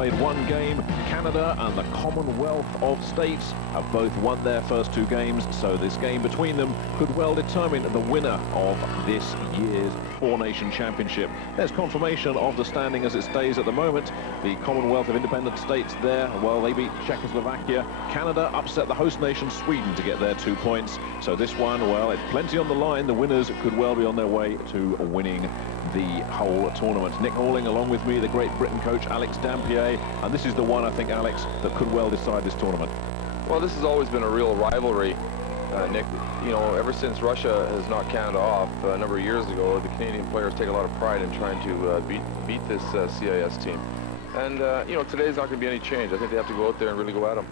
played one game. Canada and the Commonwealth of States have both won their first two games, so this game between them could well determine the winner of this year's Four-Nation Championship. There's confirmation of the standing as it stays at the moment. The Commonwealth of Independent States there, well, they beat Czechoslovakia. Canada upset the host nation Sweden to get their 2 points. So this one, well, it's plenty on the line. The winners could well be on their way to winning the whole tournament. Nick Halling along with me, the Great Britain coach Alex Dampier, and this is the one, I think, Alex, that could well decide this tournament. Well, this has always been a real rivalry, Nick. You know, ever since Russia has knocked Canada off a number of years ago, the Canadian players take a lot of pride in trying to beat this CIS team. And, you know, today's not going to be any change. I think they have to go out there and really go at them.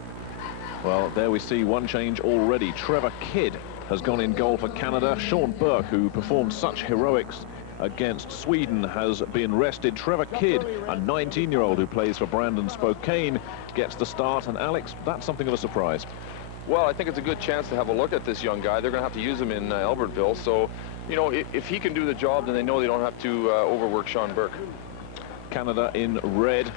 Well, there we see one change already. Trevor Kidd has gone in goal for Canada. Sean Burke, who performed such heroics against Sweden, has been rested. Trevor Kidd, a 19-year-old who plays for Brandon Spokane, gets the start. And Alex, that's something of a surprise. Well, I think it's a good chance to have a look at this young guy. They're going to have to use him in Albertville. So, you know, if he can do the job, then they know they don't have to overwork Sean Burke. Canada in red,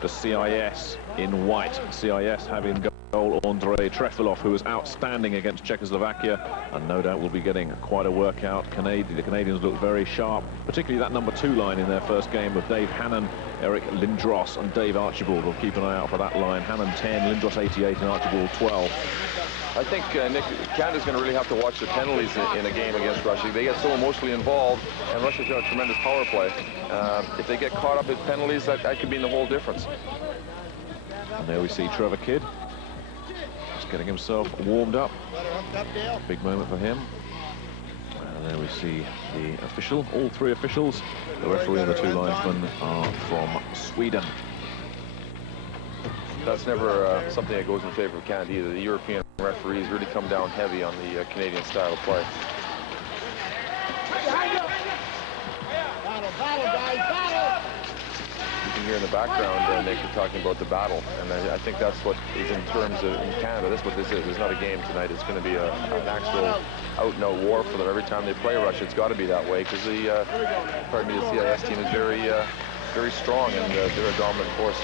the CIS in white. CIS having goal Andrei Trefilov, who was outstanding against Czechoslovakia, and no doubt will be getting quite a workout. The Canadians look very sharp, particularly that #2 line in their first game of Dave Hannun, Eric Lindros and Dave Archibald. We'll keep an eye out for that line. Hannun 10, Lindros 88 and Archibald 12. I think, Nick, Canada's going to really have to watch the penalties in a game against Russia. They get so emotionally involved, and Russia's got a tremendous power play. If they get caught up in penalties, that could mean the whole difference. And there we see Trevor Kidd just getting himself warmed up. Big moment for him. And there we see the official, all three officials. The referee and the two linesmen are from Sweden. That's never something that goes in favor of Canada either. The European referees really come down heavy on the Canadian style of play. You can hear in the background Nick talking about the battle, and I think that's what is in terms of in Canada. That's what this is. It's not a game tonight. It's going to be an actual out-and-out war for them every time they play Russia. It's got to be that way because the CIS team is very strong, and they're a dominant force.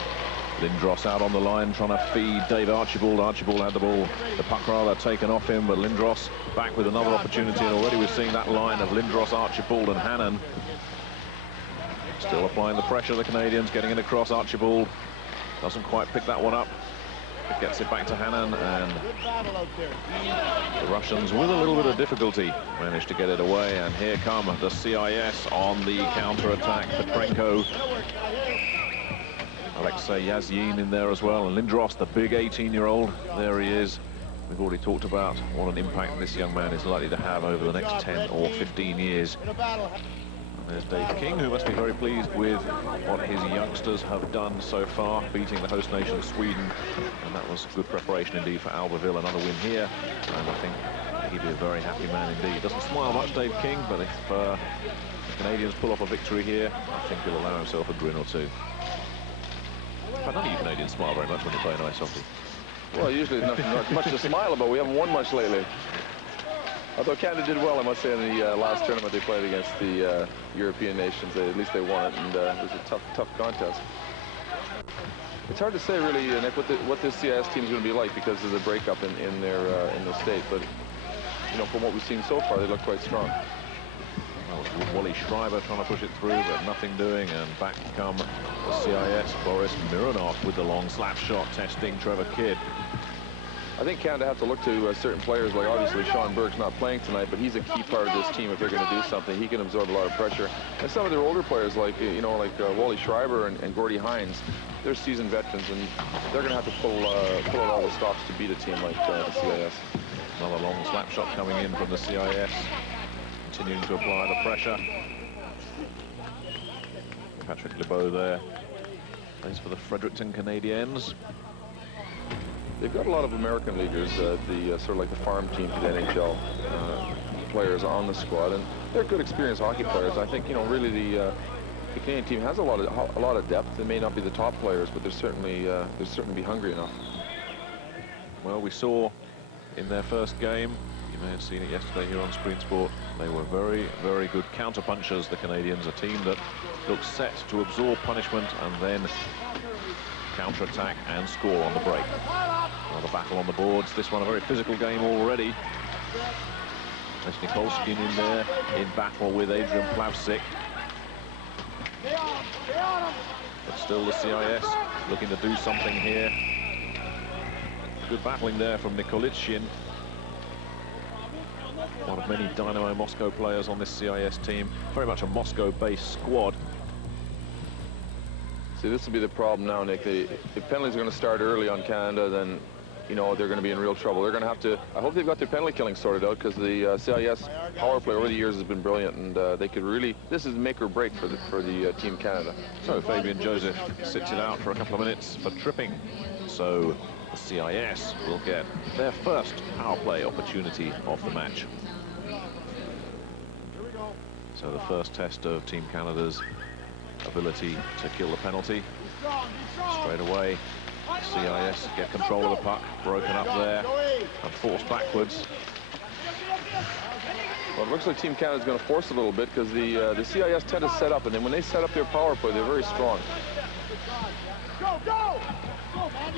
Lindros out on the line trying to feed Dave Archibald. Archibald had the ball, the puck rather, taken off him, but Lindros back with another opportunity, and already we're seeing that line of Lindros, Archibald and Hannun. Still applying the pressure, the Canadians getting it across. Archibald doesn't quite pick that one up. It gets it back to Hannun, and the Russians, with a little bit of difficulty, managed to get it away. And here come the CIS on the counter-attack. Petrenko, Alexei Yazyin in there as well, and Lindros, the big 18-year-old, there he is. We've already talked about what an impact this young man is likely to have over the next 10 or 15 years. And there's Dave King, who must be very pleased with what his youngsters have done so far, beating the host nation Sweden, and that was good preparation indeed for Albertville. Another win here, and I think he'd be a very happy man indeed. Doesn't smile much, Dave King, but if the Canadians pull off a victory here, I think he'll allow himself a grin or two. But none of you Canadians smile very much when you play an ice hockey. Well, usually there's not much to smile about. We haven't won much lately. Although Canada did well, I must say, in the last tournament they played against the European nations. At least they won it, and it was a tough contest. It's hard to say, really, Nick, what this CIS team is going to be like because of the breakup in their state. But you know, from what we've seen so far, they look quite strong. Well, Wally Schreiber trying to push it through, but nothing doing, and back come the CIS. Boris Mironov with the long slap shot, testing Trevor Kidd. I think Canada have to look to certain players, like obviously Sean Burke's not playing tonight, but he's a key part of this team if they're going to do something. He can absorb a lot of pressure. And some of their older players, like Wally Schreiber and Gordy Hynes, they're seasoned veterans, and they're going to have to pull out all the stops to beat a team like the CIS. Another long slap shot coming in from the CIS. Continuing to apply the pressure. Patrick Lebo there plays for the Fredericton Canadiens. They've got a lot of American leaguers, sort of like the farm team to the NHL players on the squad, and they're good, experienced hockey players. I think really the Canadian team has a lot of depth. They may not be the top players, but they're certainly be hungry enough. Well, we saw in their first game. You may have seen it yesterday here on Screen Sport. They were very, very good counter-punchers, the Canadians, a team that looks set to absorb punishment and then counter-attack and score on the break. Another battle on the boards. This one a very physical game already. There's Nikolskin in there in battle with Adrian Plawsik. But still the CIS looking to do something here. Good battling there from Nikolitshin. One of many Dynamo Moscow players on this CIS team. Very much a Moscow-based squad. See, this will be the problem now, Nick. If penalties are going to start early on Canada, then, you know, they're going to be in real trouble. They're going to have to... I hope they've got their penalty killing sorted out, because the CIS power play over the years has been brilliant, and they could really... This is make or break for the Team Canada. So Fabian Joseph sits it out for a couple of minutes for tripping. So the CIS will get their first power play opportunity of the match. So the first test of Team Canada's ability to kill the penalty. Straight away, CIS get control of the puck, broken up there and forced backwards. Well, it looks like Team Canada's going to force a little bit, because the CIS tend to set up, and then when they set up their power play, they're very strong.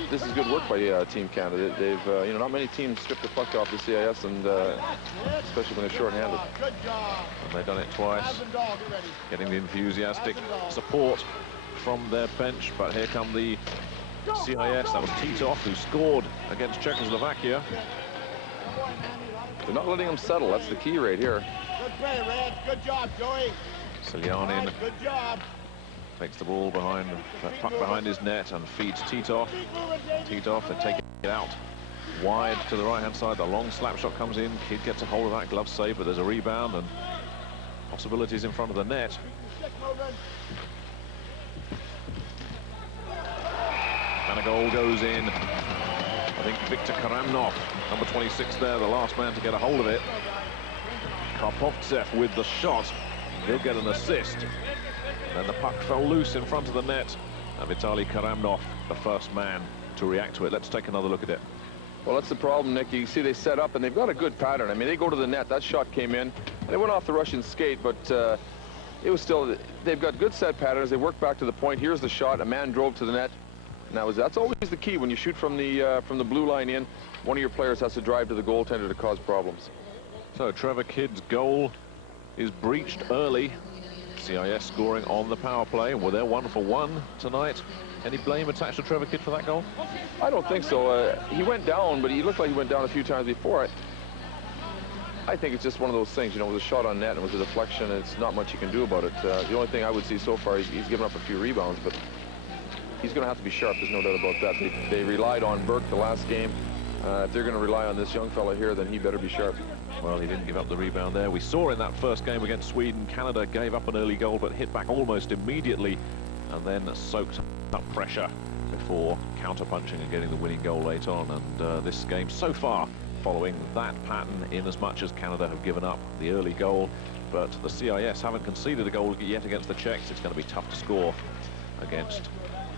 This is good work by Team Canada. They've, you know, not many teams strip the puck off the CIS, and especially when they're short-handed. And they've done it twice, getting the enthusiastic support from their bench. But here come the CIS. That was Titov who scored against Czechoslovakia. They're not letting them settle. That's the key right here. Good play, Red. Good job, Joey. Selyanin Good job. takes the ball behind, that puck behind his net and feeds Titov. Titov, they're taking it out wide to the right-hand side. The long slap shot comes in. Kid gets a hold of that glove save, but there's a rebound and possibilities in front of the net. And a goal goes in. I think Viktor Karamnov, number 26 there, the last man to get a hold of it. Karpovtsev with the shot. He'll get an assist. Then the puck fell loose in front of the net, and Vitaly Karamnov, the first man to react to it. Let's take another look at it. Well, that's the problem, Nick. You see they set up, and they've got a good pattern. I mean, they go to the net. That shot came in, and it went off the Russian skate, but it was still... They've got good set patterns. They work back to the point. Here's the shot. A man drove to the net. And that's always the key. When you shoot from the blue line in, one of your players has to drive to the goaltender to cause problems. So Trevor Kidd's goal is breached early. CIS scoring on the power play. Were they 1 for 1 tonight? Any blame attached to Trevor Kidd for that goal? I don't think so. He went down, but he looked like he went down a few times before. I think it's just one of those things, you know, with a shot on net and with a deflection, it's not much you can do about it. The only thing I would see so far, he's given up a few rebounds, but he's going to have to be sharp, there's no doubt about that. They relied on Burke the last game. If they're going to rely on this young fella here, then he better be sharp. Well, he didn't give up the rebound there. We saw in that first game against Sweden, Canada gave up an early goal, but hit back almost immediately, and then soaked up pressure before counter-punching and getting the winning goal late on. And this game so far following that pattern, in as much as Canada have given up the early goal, but the CIS haven't conceded a goal yet against the Czechs. It's going to be tough to score against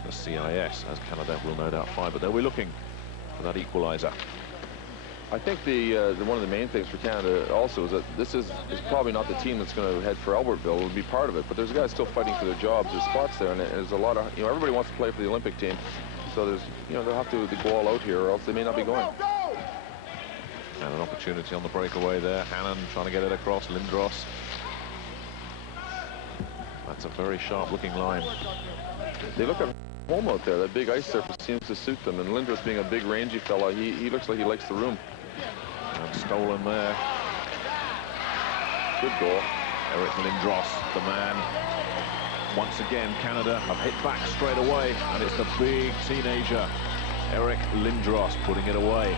the CIS, as Canada will no doubt find, but they'll be looking for that equaliser. I think one of the main things for Canada also is that this is probably not the team that's going to head for Albertville. It'll be part of it, but there's guys still fighting for their jobs. There's spots there, and there's a lot of, you know, everybody wants to play for the Olympic team, so there's, you know, they'll have to go all out here, or else they may not be going. And an opportunity on the breakaway there. Hannun trying to get it across. Lindros. That's a very sharp-looking line. They look at home out there. That big ice surface seems to suit them, and Lindros being a big, rangy fella, he looks like he likes the room. And stolen there. Good goal. Eric Lindros, the man. Once again, Canada have hit back straight away, and it's the big teenager, Eric Lindros, putting it away.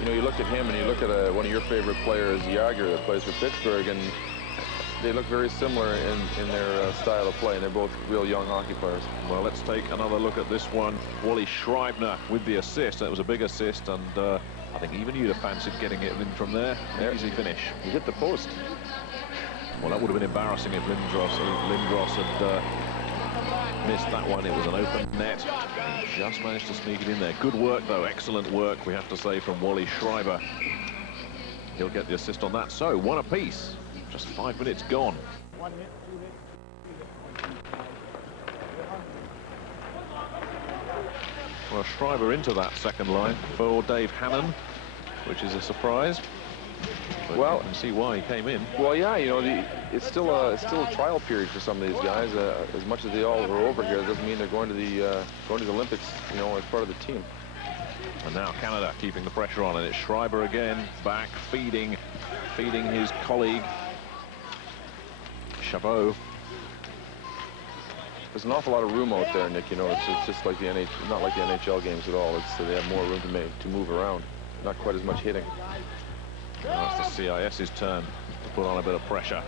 You know, you look at him and you look at one of your favorite players, Yager, that plays for Pittsburgh, and they look very similar in their style of play, and they're both real young hockey players. Well, let's take another look at this one. Wally Schreibner with the assist. That was a big assist, and I think even you'd have fancied getting it in from there. Easy finish. He hit the post. Well, that would have been embarrassing if Lindros had missed that one. It was an open net. He just managed to sneak it in there. Good work, though. Excellent work, we have to say, from Wally Schreiber. He'll get the assist on that. So, one apiece. Just 5 minutes gone. Well, Schreiber into that second line for Dave Hannun, which is a surprise. But well, you can see why he came in. Well, yeah, you know, it's still a trial period for some of these guys. As much as they all are over here, it doesn't mean they're going to the Olympics, you know, as part of the team. And now Canada keeping the pressure on, and it's Schreiber again, back feeding his colleague Chabot. There's an awful lot of room out there, Nick. You know, it's just like the not like the NHL games at all. They have more room to move around, not quite as much hitting. Now it's the CIS's turn to put on a bit of pressure.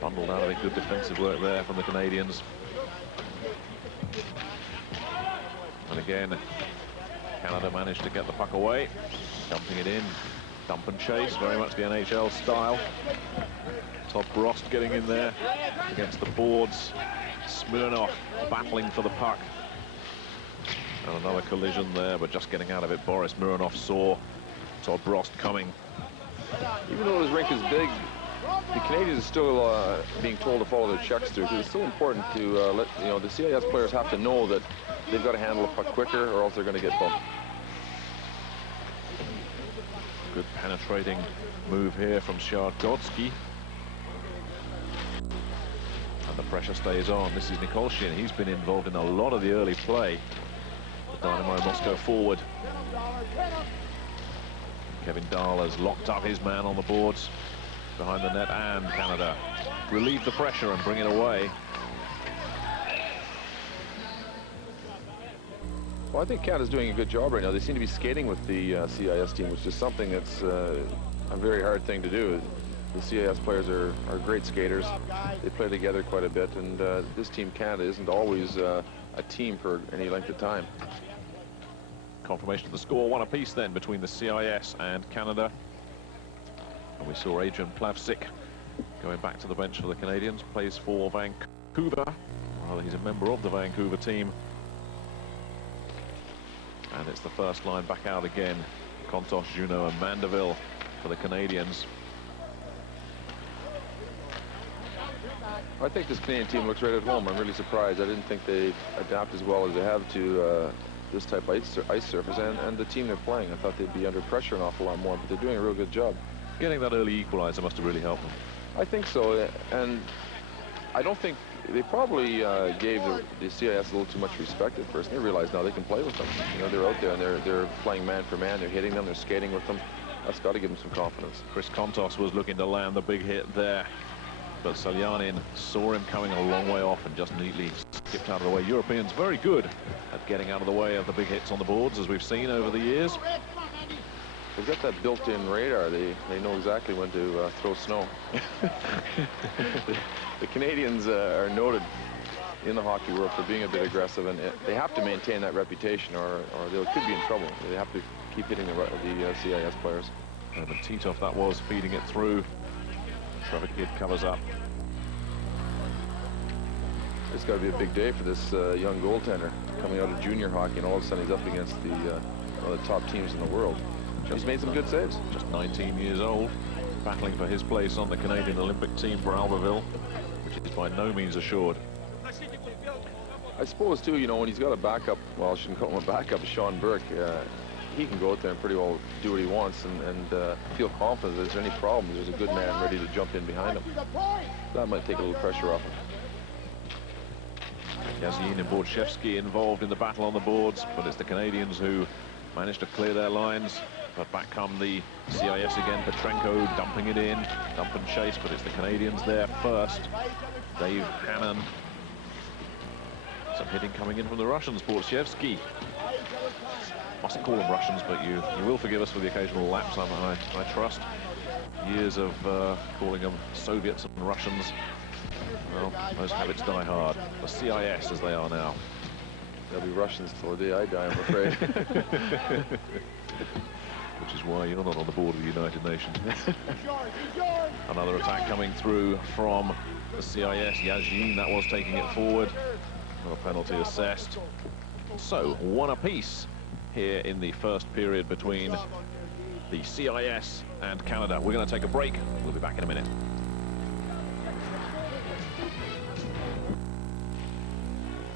Bundled out of it, good defensive work there from the Canadians. And again, Canada managed to get the puck away, dumping it in, dump and chase, very much the NHL style. Todd Brost getting in there against the boards. Smirnoff battling for the puck. And another collision there, but just getting out of it. Boris Mironov saw Todd Brost coming. Even though this rink is big, the Canadians are still being told to follow their checks through, because it's still important to let, you know, the CIS players have to know that they've got to handle the puck quicker or else they're going to get bumped. Good penetrating move here from Shargotsky. And the pressure stays on. This is Nikolshin. He's been involved in a lot of the early play. The Dynamo Moscow forward. Kevin Dahl has locked up his man on the boards behind the net, and Canada relieve the pressure and bring it away. Well, I think Canada's doing a good job right now. They seem to be skating with the CIS team, which is something that's a very hard thing to do. The CIS players are great skaters. They play together quite a bit, and this team, Canada, isn't always a team for any length of time. Confirmation of the score, 1 apiece then between the CIS and Canada. And we saw Adrian Plawsik going back to the bench for the Canadians, plays for Vancouver. Well, he's a member of the Vancouver team. And it's the first line back out again. Contos, Jüno and Mandервилл for the Canadians. I think this Canadian team looks right at home. I'm really surprised. I didn't think they adapt as well as they have to this type of ice surface, and the team they're playing. I thought they'd be under pressure an awful lot more, but they're doing a real good job. Getting that early equalizer must have really helped them. I think so, and I don't think they probably gave the CIS a little too much respect at first. They realize now they can play with them. You know, they're out there and they're playing man for man. They're hitting them. They're skating with them. That's got to give them some confidence. Chris Kontos was looking to land the big hit there, but Salyanin saw him coming a long way off and just neatly skipped out of the way. Europeans very good at getting out of the way of the big hits on the boards, as we've seen over the years. They've got that built-in radar. They know exactly when to throw snow. The Canadians are noted in the hockey world for being a bit aggressive, and they have to maintain that reputation, or they could be in trouble. They have to keep hitting the CIS players. And Titov that was, feeding it through. Trevor Kidd covers up. It's got to be a big day for this young goaltender coming out of junior hockey, and all of a sudden he's up against one of the top teams in the world. He's made some good saves. Just 19 years old, battling for his place on the Canadian Olympic team for Albertville, which is by no means assured. I suppose, too, you know, when he's got a backup, well, I shouldn't call him a backup, Sean Burke, he can go out there and pretty well do what he wants and feel confident that if there's any problems, there's a good man ready to jump in behind him. That might take a little pressure off him. Yazin and Borchevsky involved in the battle on the boards, but it's the Canadians who managed to clear their lines. But back come the CIS again. Petrenko dumping it in, dump and chase, but it's the Canadians there first. Dave Hannun. Some hitting coming in from the Russians. Borchevsky. Mustn't call them Russians, but you will forgive us for the occasional lapse, I trust. Years of calling them Soviets and Russians. Well, those habits die hard. The CIS as they are now. They'll be Russians till the day I die, I'm afraid. Which is why you're not on the board of the United Nations. Another attack coming through from the CIS. Yazin, that was taking it forward. Not a penalty assessed. So, 1 apiece here in the first period between the CIS and Canada. We're going to take a break. We'll be back in a minute.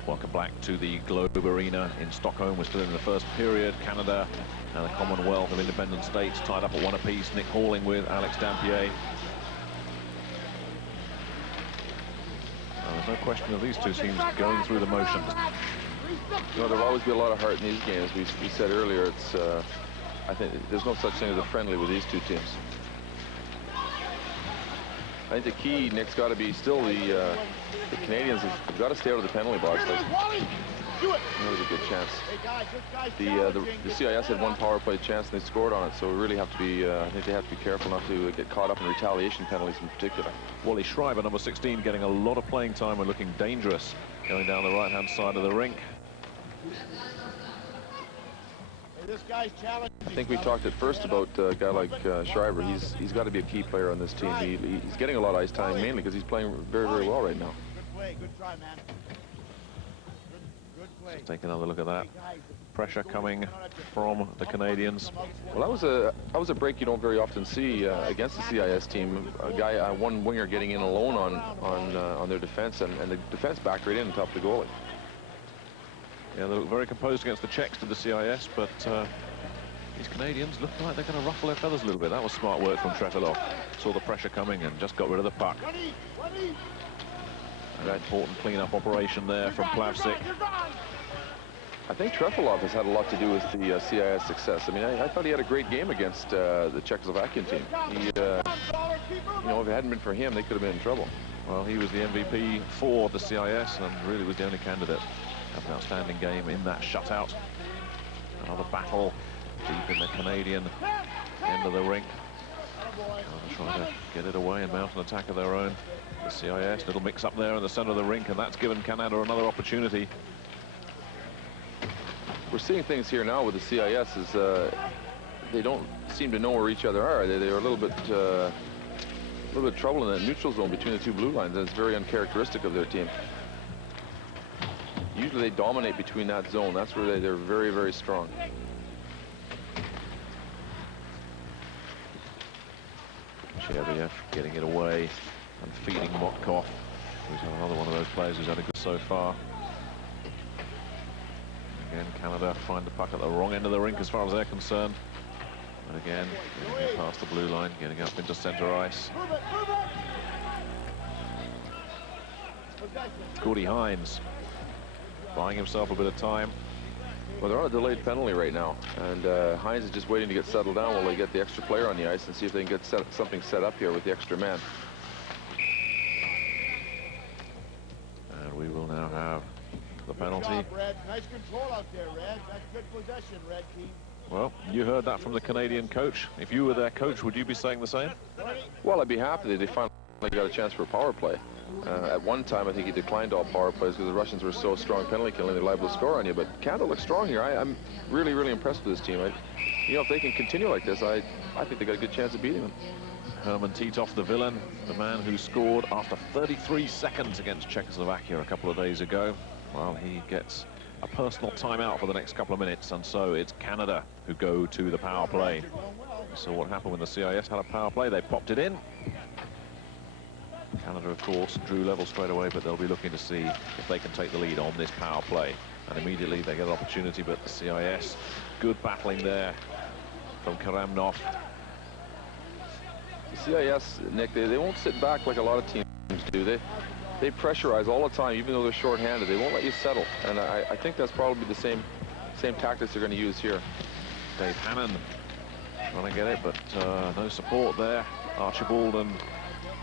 Well, welcome back to the Global Arena in Stockholm. We're still in the first period. Canada and the Commonwealth of Independent States tied up at 1 apiece. Nick Halling with Alex Dampier. There's no question of these two teams going through the motions. You know, there'll always be a lot of heart in these games. We said earlier, it's I think there's no such thing as a friendly with these two teams. I think the key, Nick's got to be still the Canadians have got to stay out of the penalty box. That was a good chance. The CIS had one power play chance and they scored on it, so we really have to be, I think they have to be careful not to get caught up in retaliation penalties in particular. Wally Schreiber, number 16, getting a lot of playing time and looking dangerous going down the right-hand side of the rink. I think we talked at first about a guy like Schreiber. He's got to be a key player on this team. He's getting a lot of ice time mainly because he's playing very, very well right now. Good play, good try, man. Good play. Let's take another look at that. Pressure coming from the Canadians. Well, that was a break you don't very often see against the CIS team. A guy, one winger getting in alone on their defense, and the defense backed right in and topped the goalie. Yeah, they look very composed against the Czechs to the CIS, but these Canadians look like they're going to ruffle their feathers a little bit. That was smart work from Trefilov. Saw the pressure coming and just got rid of the puck. An important clean-up operation there from Plawsik. I think Trefilov has had a lot to do with the CIS success. I mean, I thought he had a great game against the Czechoslovakian team. You know, if it hadn't been for him, they could have been in trouble. Well, he was the MVP for the CIS and really was the only candidate. Have an outstanding game in that shutout. Another battle deep in the Canadian end of the rink. Trying to get it away and mount an attack of their own. The CIS, little mix up there in the center of the rink, and that's given Canada another opportunity. We're seeing things here now with the CIS is they don't seem to know where each other are. They're a little bit trouble in that neutral zone between the two blue lines, and it's very uncharacteristic of their team. Usually they dominate between that zone. That's where they're very, very strong. Chebiev getting it away and feeding Motkov, who's another one of those players who's had a good so far. Again, Canada find the puck at the wrong end of the rink as far as they're concerned. And again, getting past the blue line, getting up into center ice. Gordy Hynes buying himself a bit of time. Well, they're on a delayed penalty right now, and Hynes is just waiting to get settled down while they get the extra player on the ice and see if they can get something set up here with the extra man. And we will now have the penalty. Good job, Red. Nice control out there, Red. That's good possession, Red team. Well, you heard that from the Canadian coach. If you were their coach, would you be saying the same? Well, I'd be happy that they finally got a chance for a power play. At one time, I think he declined all power plays because the Russians were so strong penalty killing, they're liable to score on you. But Canada looks strong here. I'm really, really impressed with this team. You know, if they can continue like this, I think they got a good chance of beating them. Herman Titov, the villain, the man who scored after 33 seconds against Czechoslovakia a couple of days ago. Well, he gets a personal timeout for the next couple of minutes, and so it's Canada who go to the power play. So what happened when the CIS had a power play? They popped it in. Canada, of course, drew level straight away, but they'll be looking to see if they can take the lead on this power play. And immediately they get an opportunity, but the CIS, good battling there from Karamnov. The CIS, Nick, they won't sit back like a lot of teams do. They pressurize all the time, even though they're short-handed. They won't let you settle, and I think that's probably the same tactics they're going to use here. Dave Hannann trying to get it, but no support there. Archibald and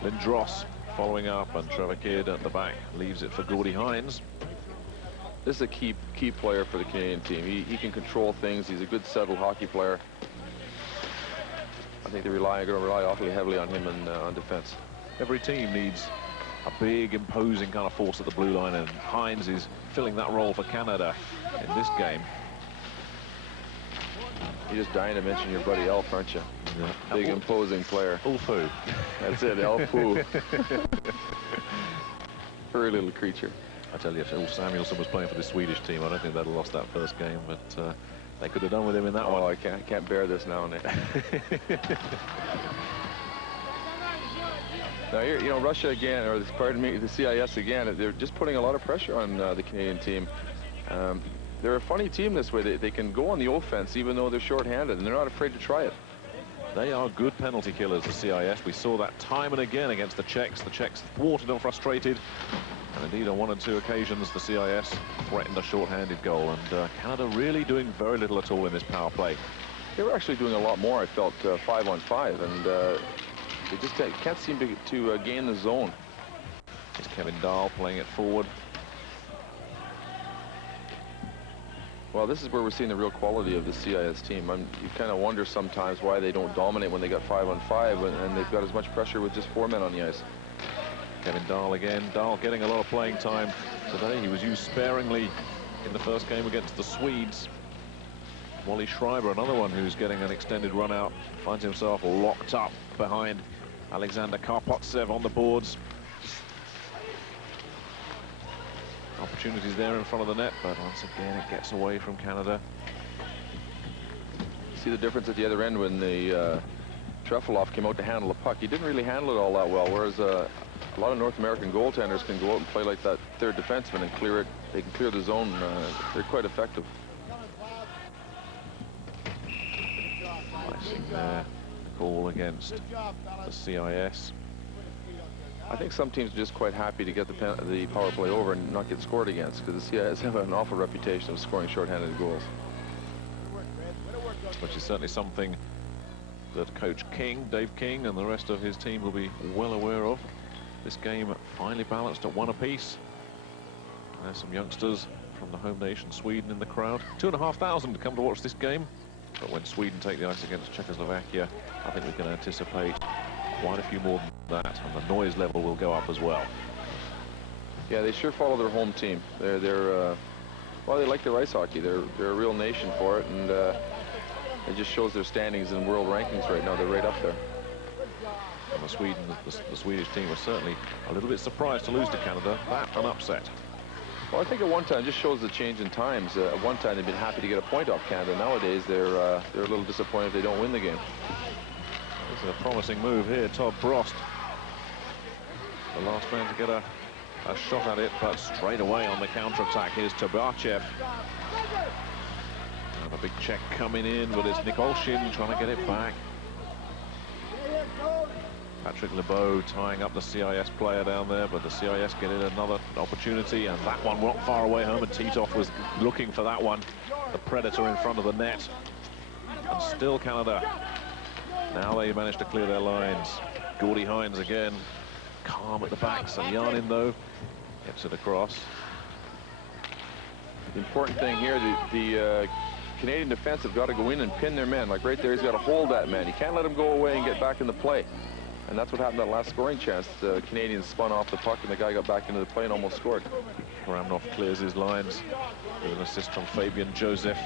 Lindros following up, and Trevor Kidd at the back leaves it for Gordy Hynes. This is a key player for the Canadian team. He can control things. He's a good settled hockey player. I think they're going to rely awfully heavily on him on defense. Every team needs a big, imposing kind of force at the blue line, and Hynes is filling that role for Canada in this game. You're just dying to mention your buddy Elf, aren't you? Yeah. Big, imposing player. Ulfu. That's it, Elfu. Furry little creature. I tell you, if Ulf Samuelsson was playing for the Swedish team, I don't think they'd have lost that first game, but they could have done with him in that one. I can't bear this now, Nick. Now here, you know, Russia again, or pardon me, the CIS again, they're just putting a lot of pressure on the Canadian team. They're a funny team this way. They can go on the offense even though they're short-handed, and they're not afraid to try it. They are good penalty killers, the CIS. We saw that time and again against the Czechs. The Czechs thwarted and frustrated. And indeed, on 1 and 2 occasions, the CIS threatened a short-handed goal. And Canada really doing very little at all in this power play. They were actually doing a lot more, I felt, 5-on-5. And they just can't seem to gain the zone. It's Kevin Dahl playing it forward. Well, this is where we're seeing the real quality of the CIS team. You kind of wonder sometimes why they don't dominate when they got 5-on-5 and they've got as much pressure with just 4 men on the ice. Kevin Dahl again. Dahl getting a lot of playing time today. He was used sparingly in the first game against the Swedes. Wally Schreiber, another one who's getting an extended run out, finds himself locked up behind Alexander Karpotsev on the boards. Opportunities there in front of the net, but once again it gets away from Canada. See the difference at the other end when the Trefilov came out to handle the puck. He didn't really handle it all that well, whereas a lot of North American goaltenders can go out and play like that third defenseman and clear it. They can clear the zone. They're quite effective. Icing there, the goal against the CIS. I think some teams are just quite happy to get the power play over and not get scored against, because the CIS have an awful reputation of scoring shorthanded goals. Which is certainly something that Coach King, Dave King, and the rest of his team will be well aware of. This game finally balanced at 1 apiece. There's some youngsters from the home nation, Sweden, in the crowd. 2,500 to come to watch this game. But when Sweden take the ice against Czechoslovakia, I think we can anticipate quite a few more than that, and the noise level will go up as well. Yeah, they sure follow their home team. Well, they like their ice hockey. They're a real nation for it, and it just shows their standings in world rankings right now. They're right up there. And the Swedish team was certainly a little bit surprised to lose to Canada. That an upset. Well, I think at one time, it just shows the change in times. At one time, they've been happy to get a point off Canada. Nowadays, they're a little disappointed if they don't win the game. This is a promising move here, Todd Brost. The last man to get a shot at it, but straight away on the counter-attack. Here's Tabachev. And a big check coming in, but it's Nikolshin trying to get it back. Patrick Lebo tying up the CIS player down there, but the CIS getting another opportunity, and that one not far away. Herman Titov was looking for that one. The Predator in front of the net. And still Canada. Now they managed to clear their lines. Gordy Hynes again, calm at the back. Salyanin, though, gets it across. The important thing here, the Canadian defense have got to go in and pin their men. Like right there, he's got to hold that man. He can't let him go away and get back in the play. And that's what happened that last scoring chance. The Canadians spun off the puck, and the guy got back into the play and almost scored. Ramnoff clears his lines with an assist from Fabian Joseph.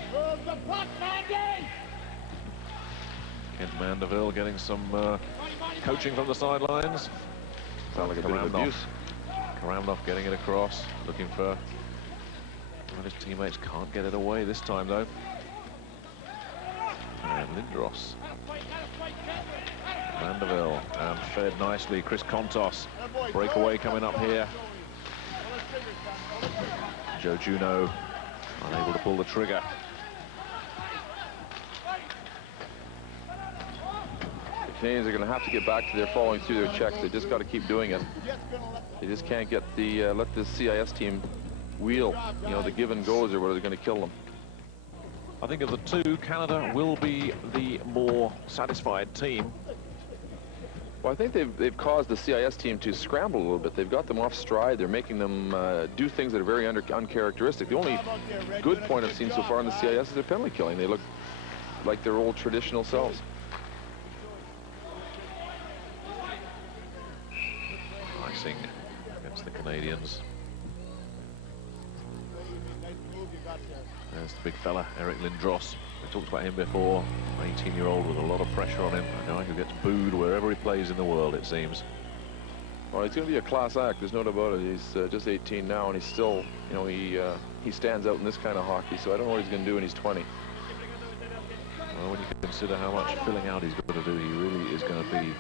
Kent Mandeville getting some coaching from the sidelines. Sounds like a bit of abuse. Ramnoff getting it across, looking for... Well, his teammates can't get it away this time, though. And Lindros. Mandeville, and fed nicely. Chris Kontos, breakaway coming up here. Joe Jüno, unable to pull the trigger. The Canadians are going to have to get back to their following through their checks. They just got to keep doing it. They just can't get the let the CIS team wheel. You know, the give and goes, or what are going to kill them. I think of the two, Canada will be the more satisfied team. Well, I think they've caused the CIS team to scramble a little bit. They've got them off stride. They're making them do things that are very uncharacteristic. The only good point I've seen so far in the CIS is their penalty killing. They look like their old traditional selves. Icing against the Canadians. There's the big fella, Eric Lindros. We talked about him before. 18-year-old with a lot of pressure on him. A guy who gets booed wherever he plays in the world, it seems. Well, he's going to be a class act. There's no doubt about it. He's just 18 now, and he's still, you know, he stands out in this kind of hockey. So I don't know what he's going to do when he's 20. Well, when you consider how much filling out he's got to do, he really is going to be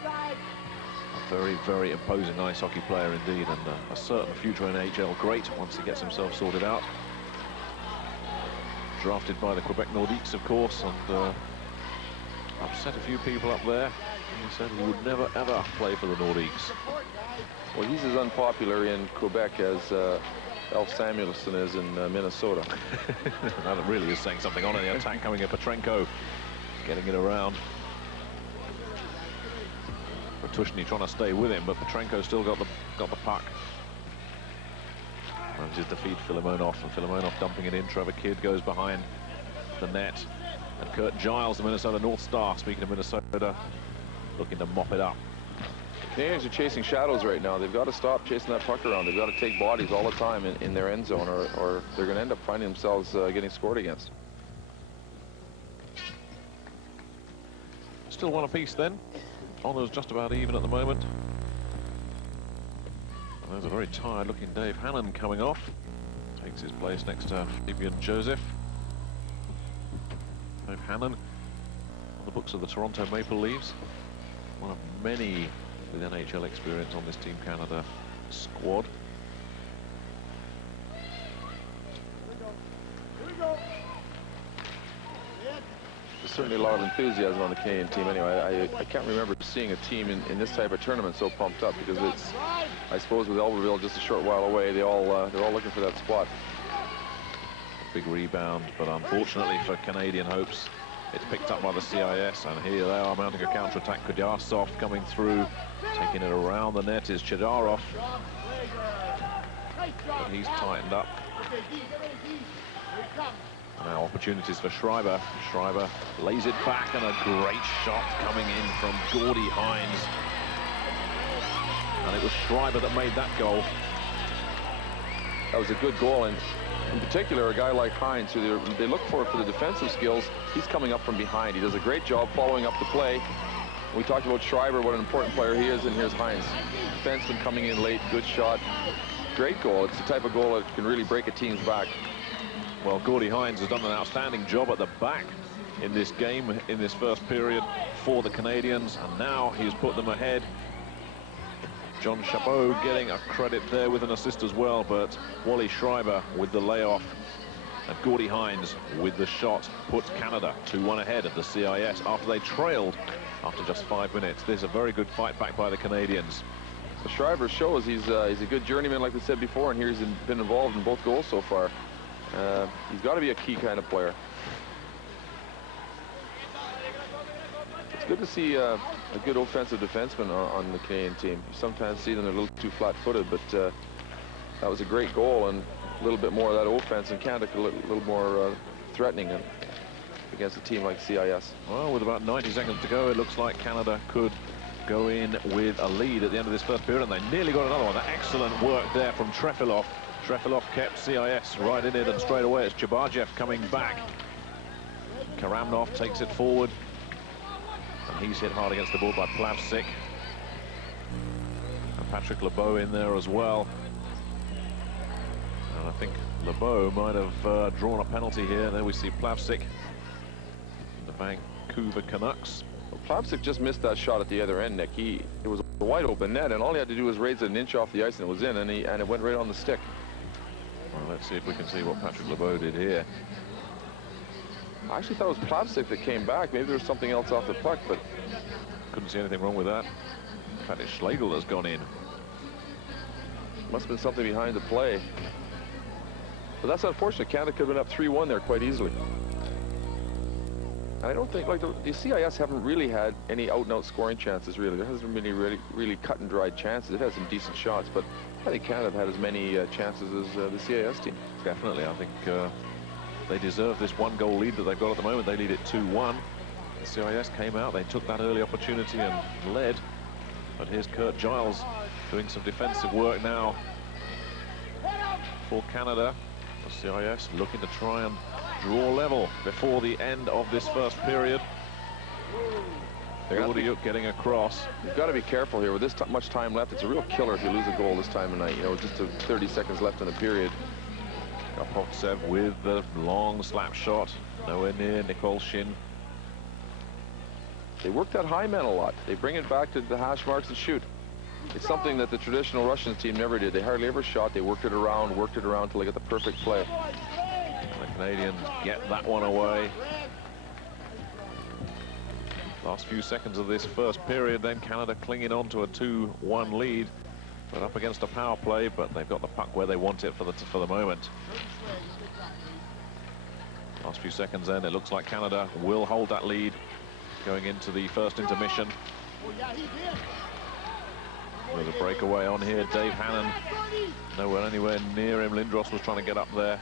a Very, very imposing ice hockey player indeed, and a certain future NHL great once he gets himself sorted out. Drafted by the Quebec Nordiques, of course, and upset a few people up there. He said he would never, ever play for the Nordiques. Well, he's as unpopular in Quebec as Elf Samuelson is in Minnesota. That really is saying something on the attack coming in. Petrenko getting it around. Ratушны trying to stay with him, but Petrenko still got the puck. Manages to feed Filimonov, and Filimonov dumping it in. Trevor Kidd goes behind the net. And Kurt Giles, the Minnesota North Star, speaking of Minnesota, looking to mop it up. Canadians are chasing shadows right now. They've got to stop chasing that puck around. They've got to take bodies all the time in their end zone, or they're going to end up finding themselves getting scored against. Still one apiece then. Honours just about even at the moment. And there's a very tired-looking Dave Hannahn coming off. Takes his place next to Fabian Joseph. Dave Hannahn on the books of the Toronto Maple Leafs. One of many with NHL experience on this Team Canada squad. There's certainly a lot of enthusiasm on the Canadian team anyway. I can't remember seeing a team in this type of tournament so pumped up, because it's, I suppose, with Albertville just a short while away, they're all looking for that spot. Big rebound, but unfortunately for Canadian hopes, it's picked up by the CIS, and here they are mounting a counter-attack. Kudyasov coming through, taking it around the net is Chidarov. But he's tightened up. Now opportunities for Schreiber. Schreiber lays it back, and a great shot coming in from Gordie Hynes. And it was Schreiber that made that goal. That was a good goal, and in particular, a guy like Hynes, who they look for the defensive skills, he's coming up from behind. He does a great job following up the play. We talked about Schreiber, what an important player he is, and here's Hynes. Defenseman coming in late, good shot. Great goal. It's the type of goal that can really break a team's back. Well, Gordie Hynes has done an outstanding job at the back in this game, in this first period for the Canadians, and now he's put them ahead. John Chabot getting a credit there with an assist as well, but Wally Schreiber with the layoff and Gordie Hynes with the shot puts Canada 2-1 ahead of the CIS after they trailed after just 5 minutes. This is a very good fight back by the Canadians. The Schreiber shows he's a good journeyman, like we said before, and here's been involved in both goals so far. He's got to be a key kind of player. It's good to see a good offensive defenseman on the Canadian team. You sometimes see them a little too flat-footed, but that was a great goal, and a little bit more of that offense, and Canada a little more threatening against a team like CIS. Well, with about 90 seconds to go, it looks like Canada could go in with a lead at the end of this first period, and they nearly got another one. Excellent work there from Trefilov. Trefilov kept CIS right in it, and straight away it's Chabajev coming back. Karamnov takes it forward, and he's hit hard against the ball by Plawsik. And Patrick Lebo in there as well. And I think Lebo might have drawn a penalty here. There we see Plawsik, the Vancouver Canucks. Well, Plawsik just missed that shot at the other end, Nick. It was a wide open net, and all he had to do was raise it an inch off the ice, and it was in, and it went right on the stick. Well, let's see if we can see what Patrick Lebo did here. I actually thought it was Plawsik that came back. Maybe there was something else off the puck, but couldn't see anything wrong with that. In fact, it's Schlegel that's gone in. Must have been something behind the play. But that's unfortunate. Canada could have been up 3-1 there quite easily. I don't think, like, the CIS haven't really had any out-and-out scoring chances, really. There hasn't been any really cut-and-dried chances. It has some decent shots, but I think Canada have had as many chances as the CIS team. Definitely. I think they deserve this one-goal lead that they've got at the moment. They lead it 2-1. The CIS came out. They took that early opportunity and led. But here's Kurt Giles doing some defensive work now for Canada. The CIS looking to try and draw level before the end of this first period. Gordiuk getting across. You've got to be careful here with this much time left. It's a real killer if you lose a goal this time of night. You know, just 30 seconds left in the period. Kapovtsev with the long slap shot. Nowhere near Nicole Shin. They work that high man a lot. They bring it back to the hash marks and shoot. It's something that the traditional Russian team never did. They hardly ever shot. They worked it around till they got the perfect play. The Canadians get that one away. Last few seconds of this first period, then Canada clinging on to a 2-1 lead, but up against a power play, but they've got the puck where they want it for the moment. Last few seconds then, it looks like Canada will hold that lead going into the first intermission. There's a breakaway on here. Dave Hannah nowhere anywhere near him. Lindros was trying to get up there,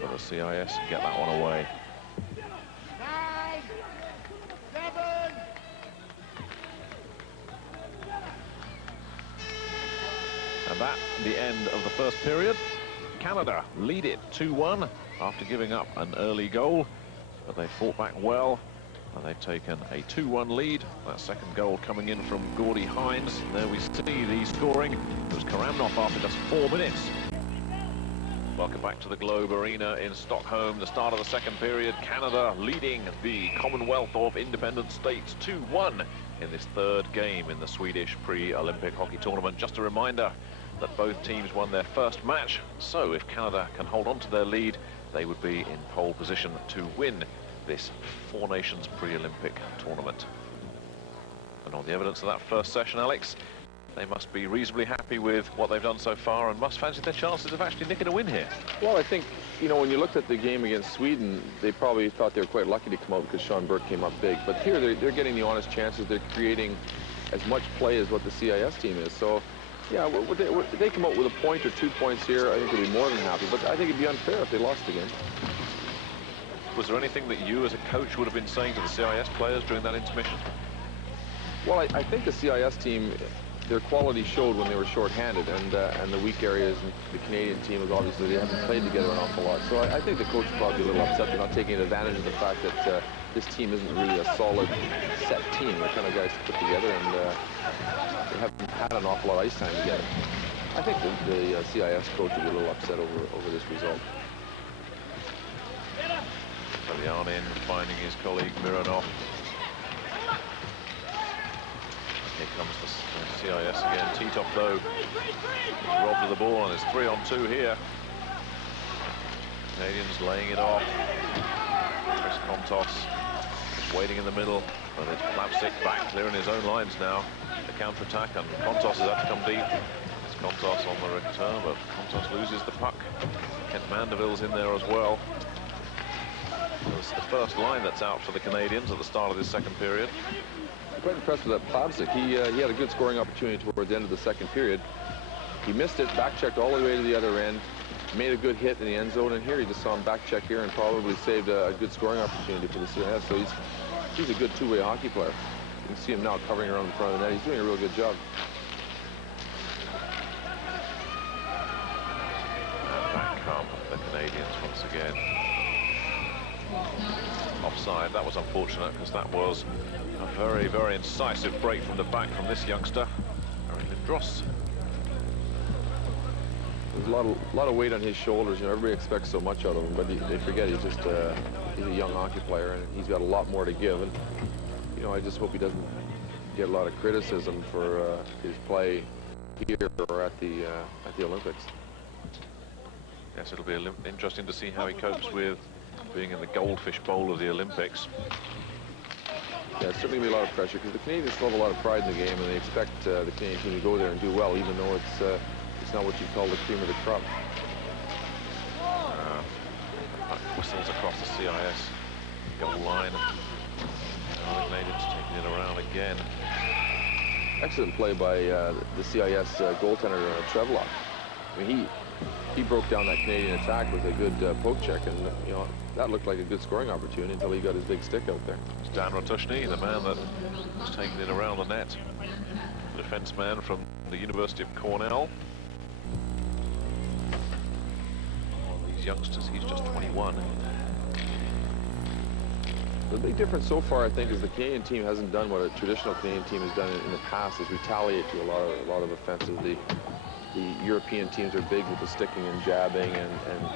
but the CIS get that one away. And that, the end of the first period. Canada lead it 2-1 after giving up an early goal, but they fought back well, and they've taken a 2-1 lead. That second goal coming in from Gordy Hynes. There we see the scoring. It was Karamnov after just 4 minutes. Welcome back to the Global Arena in Stockholm. The start of the second period. Canada leading the Commonwealth of Independent States 2-1 in this third game in the Swedish pre-Olympic hockey tournament. Just a reminder that both teams won their first match, so if Canada can hold on to their lead, they would be in pole position to win this Four Nations pre-Olympic tournament. And on the evidence of that first session, Alex, they must be reasonably happy with what they've done so far and must fancy their chances of actually nicking a win here. Well, I think, you know, when you looked at the game against Sweden, they probably thought they were quite lucky to come out because Sean Burke came up big. But here they're getting the honest chances. They're creating as much play as what the CIS team is. So, yeah, would they come out with a point or 2 points here, I think they'd be more than happy. But I think it'd be unfair if they lost again. Was there anything that you as a coach would have been saying to the CIS players during that intermission? Well, I think the CIS team, their quality showed when they were short-handed, and the weak areas in the Canadian team was obviously they haven't played together an awful lot. So I think the coach is probably a little upset they're not taking advantage of the fact that this team isn't really a solid set team. They're kind of guys to put together, and they haven't had an awful lot of ice time together. I think the CIS coach will be a little upset over this result. Yanin finding his colleague Mironov. Here comes the CIS again. Titov, though, robbed of the ball, and it's 3-on-2 here. Canadians laying it off. Chris Kontos just waiting in the middle, but it's Plawsik back clearing his own lines now. The counter-attack, and Kontos has had to come deep. It's Kontos on the return, but Kontos loses the puck. Kent Mandeville's in there as well. It's the first line that's out for the Canadians at the start of this second period. I'm quite impressed with that Plawsik. He had a good scoring opportunity toward the end of the second period. He missed it, back-checked all the way to the other end, made a good hit in the end zone, and here you just saw him back-check here and probably saved a good scoring opportunity for the CIS. So he's a good two-way hockey player. You can see him now covering around the front of the net. He's doing a real good job. And back come the Canadians once again. Offside. That was unfortunate because that was a very, very incisive break from the back from this youngster, Lindros. There's a lot of weight on his shoulders. You know, everybody expects so much out of him, but they forget he's just he's a young hockey player and he's got a lot more to give. And you know, I just hope he doesn't get a lot of criticism for his play here or at the Olympics. Yes, it'll be interesting to see how he copes with being in the goldfish bowl of the Olympics. Yeah, it's certainly going to be a lot of pressure because the Canadians still have a lot of pride in the game, and they expect the Canadian team to go there and do well, even though it's not what you call the cream of the crop. Whistles across the CIS goal line. The Canadians taking it around again. Excellent play by the CIS goaltender Trefilov. I mean, he broke down that Canadian attack with a good poke check, and you know that looked like a good scoring opportunity until he got his big stick out there. It's Dan Ratушны, the man that was taking it around the net. Defenseman from the University of Cornell. One of these youngsters, he's just 21. The big difference so far, I think, is the Canadian team hasn't done what a traditional Canadian team has done in the past, is retaliate to a lot of offenses. The European teams are big with the sticking and jabbing and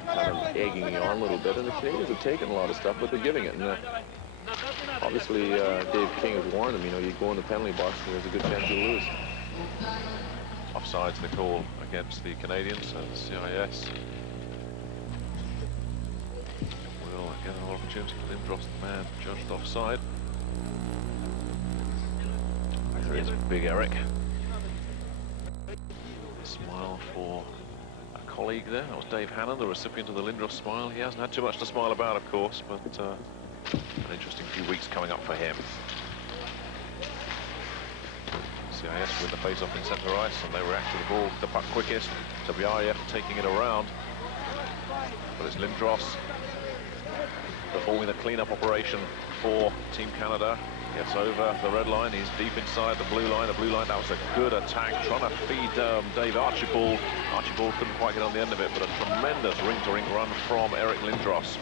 kind of egging you on a little bit, and the Canadians have taken a lot of stuff, but they're giving it. And Obviously, Dave King has warned them, you know, you go in the penalty box and there's a good chance you'll lose. Offsides the call against the Canadians and the CIS. Will get an opportunity. Lindros, the man judged offside. There is Big Eric. Smile for a colleague there. That was Dave Hannah, the recipient of the Lindros smile. He hasn't had too much to smile about, of course, but an interesting few weeks coming up for him. CIS with the face-off in centre ice, and they react to the ball, the puck quickest. WRF taking it around, but it's Lindros performing the clean-up operation for Team Canada. Gets over the red line, he's deep inside the blue line. The blue line, that was a good attack, trying to feed Dave Archibald. Archibald couldn't quite get on the end of it, but a tremendous ring-to-ring run from Eric Lindros.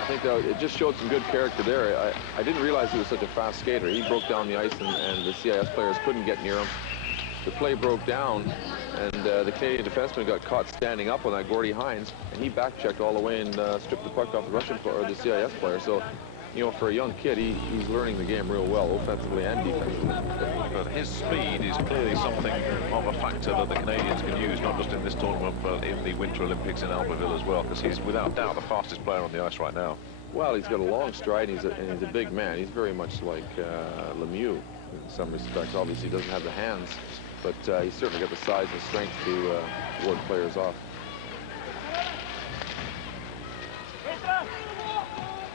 I think it just showed some good character there. I didn't realize he was such a fast skater. He broke down the ice, and the CIS players couldn't get near him. The play broke down, and the Canadian defenseman got caught standing up on that Gordy Hynes, and he back-checked all the way and stripped the puck off the Russian player, or the CIS player. So, you know, for a young kid, he's learning the game real well, offensively and defensively. But his speed is clearly something of a factor that the Canadians can use, not just in this tournament, but in the Winter Olympics in Albertville as well, because he's without doubt the fastest player on the ice right now. Well, he's got a long stride, and he's a big man. He's very much like Lemieux in some respects. Obviously, he doesn't have the hands, but he's certainly got the size and strength to ward players off.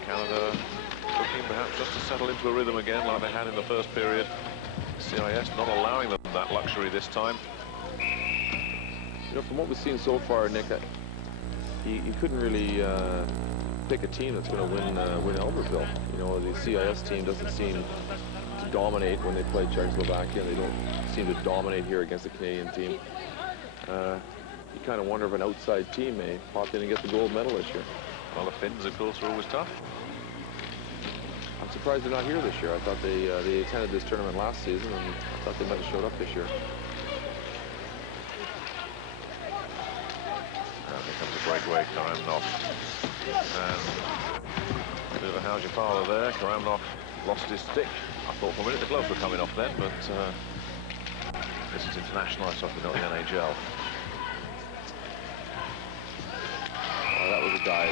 Canada looking perhaps just to settle into a rhythm again like they had in the first period. CIS not allowing them that luxury this time. You know, from what we've seen so far, Nick, he couldn't really pick a team that's going to win Albertville. You know, the CIS team doesn't seem to dominate when they play Czechoslovakia. They don't seem to dominate here against the Canadian team. You kind of wonder if an outside team may pop in and get the gold medal this year. Well, the Finns, of course, are always tough. I'm surprised they're not here this year. I thought they attended this tournament last season, and I thought they might have showed up this year. And here comes a breakaway, Karamnov. And a bit of a how's your father there. Karamnov lost his stick. I thought for a minute the gloves were coming off then, but this is international ice hockey, not the NHL. Oh, that was a dive.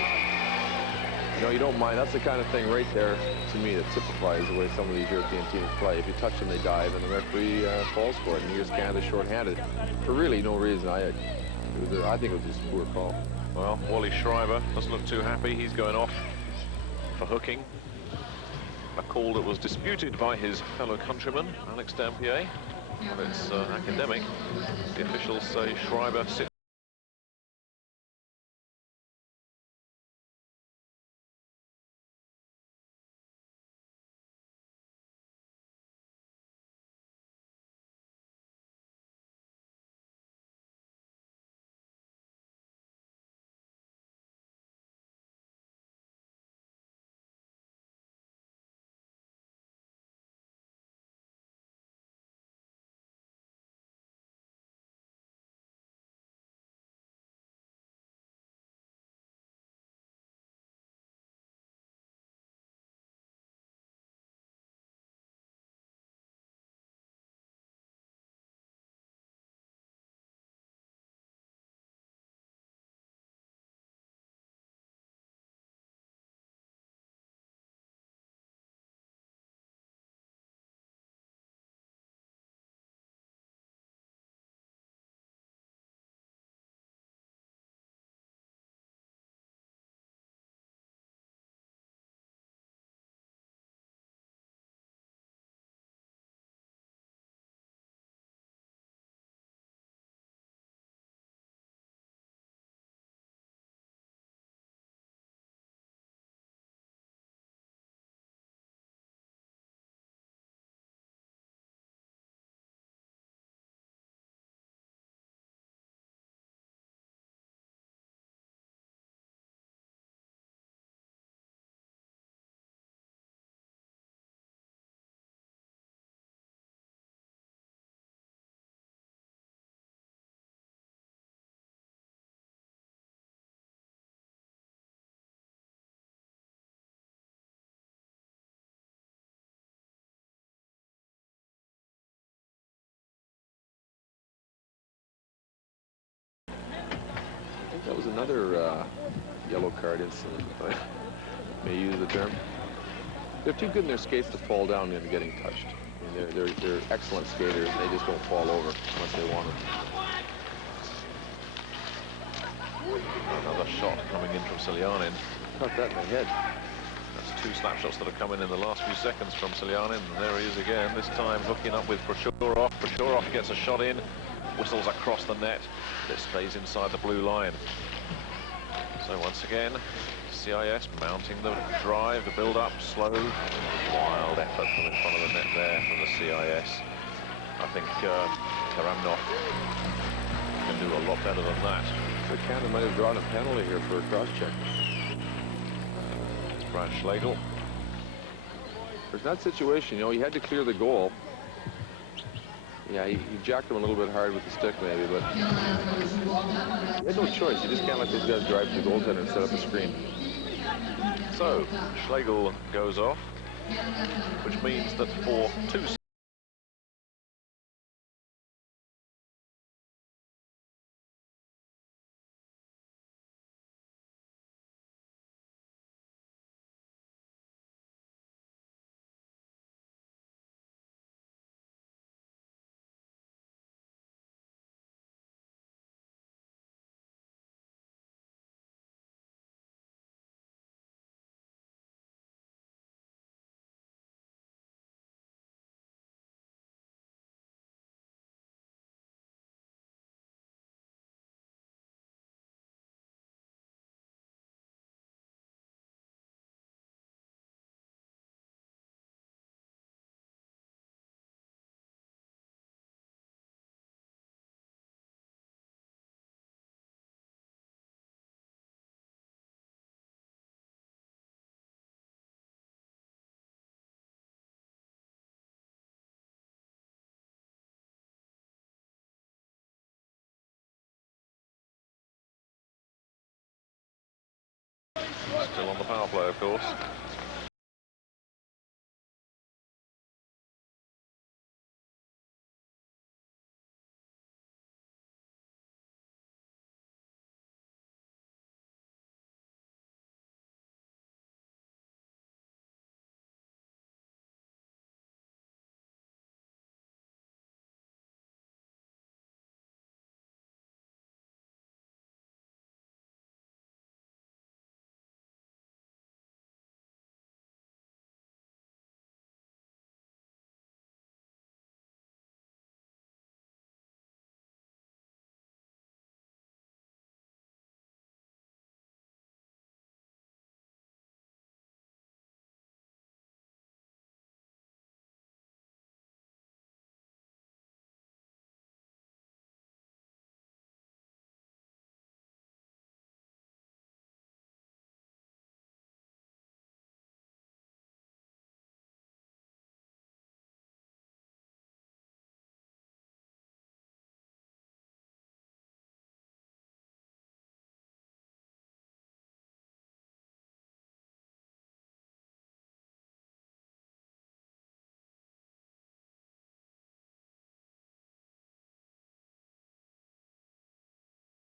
You know, you don't mind. That's the kind of thing right there, to me, that typifies the way some of these European teams play. If you touch them, they dive, and the referee falls for it. And here's Canada shorthanded for really no reason. I think it was just a poor call. Well, Wally Schreiber doesn't look too happy. He's going off for hooking. A call that was disputed by his fellow countryman, Alex Dampier. But it's academic. The officials say Schreiber sits another yellow card incident, if I may use the term. They're too good in their skates to fall down into getting touched. I mean, they're excellent skaters. They just don't fall over unless they want to. Another shot coming in from Seljanin. Caught that in the head. That's two snapshots that have come in the last few seconds from Seljanin. And there he is again, this time hooking up with Prochorov. Prochorov gets a shot in, whistles across the net. It stays inside the blue line. So once again, CIS mounting the drive, the build-up, slow, wild effort from in front of the net there from the CIS. I think Karamnov can do a lot better than that. The Canada might have drawn a penalty here for a cross-check. It's Brad Schlegel. There's that situation, you know, he had to clear the goal. Yeah, he jacked him a little bit hard with the stick maybe, but he had no choice. You just can't let those guys drive to the goaltender and set up a screen. So, Schlegel goes off, which means that for two still on the power play, of course.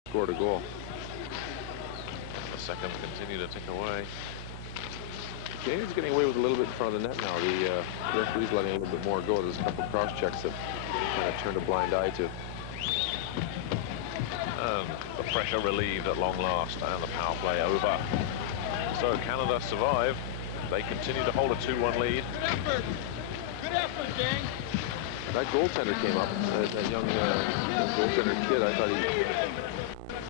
Scored a goal. The seconds continue to tick away. Canadians getting away with a little bit in front of the net now. The referee's letting a little bit more go. There's a couple of cross checks that kind of turned a blind eye to. And the pressure relieved at long last, and the power play over. So Canada survive. They continue to hold a 2-1 lead. Good effort, gang. That goaltender came up. That young goaltender Kidd, I thought he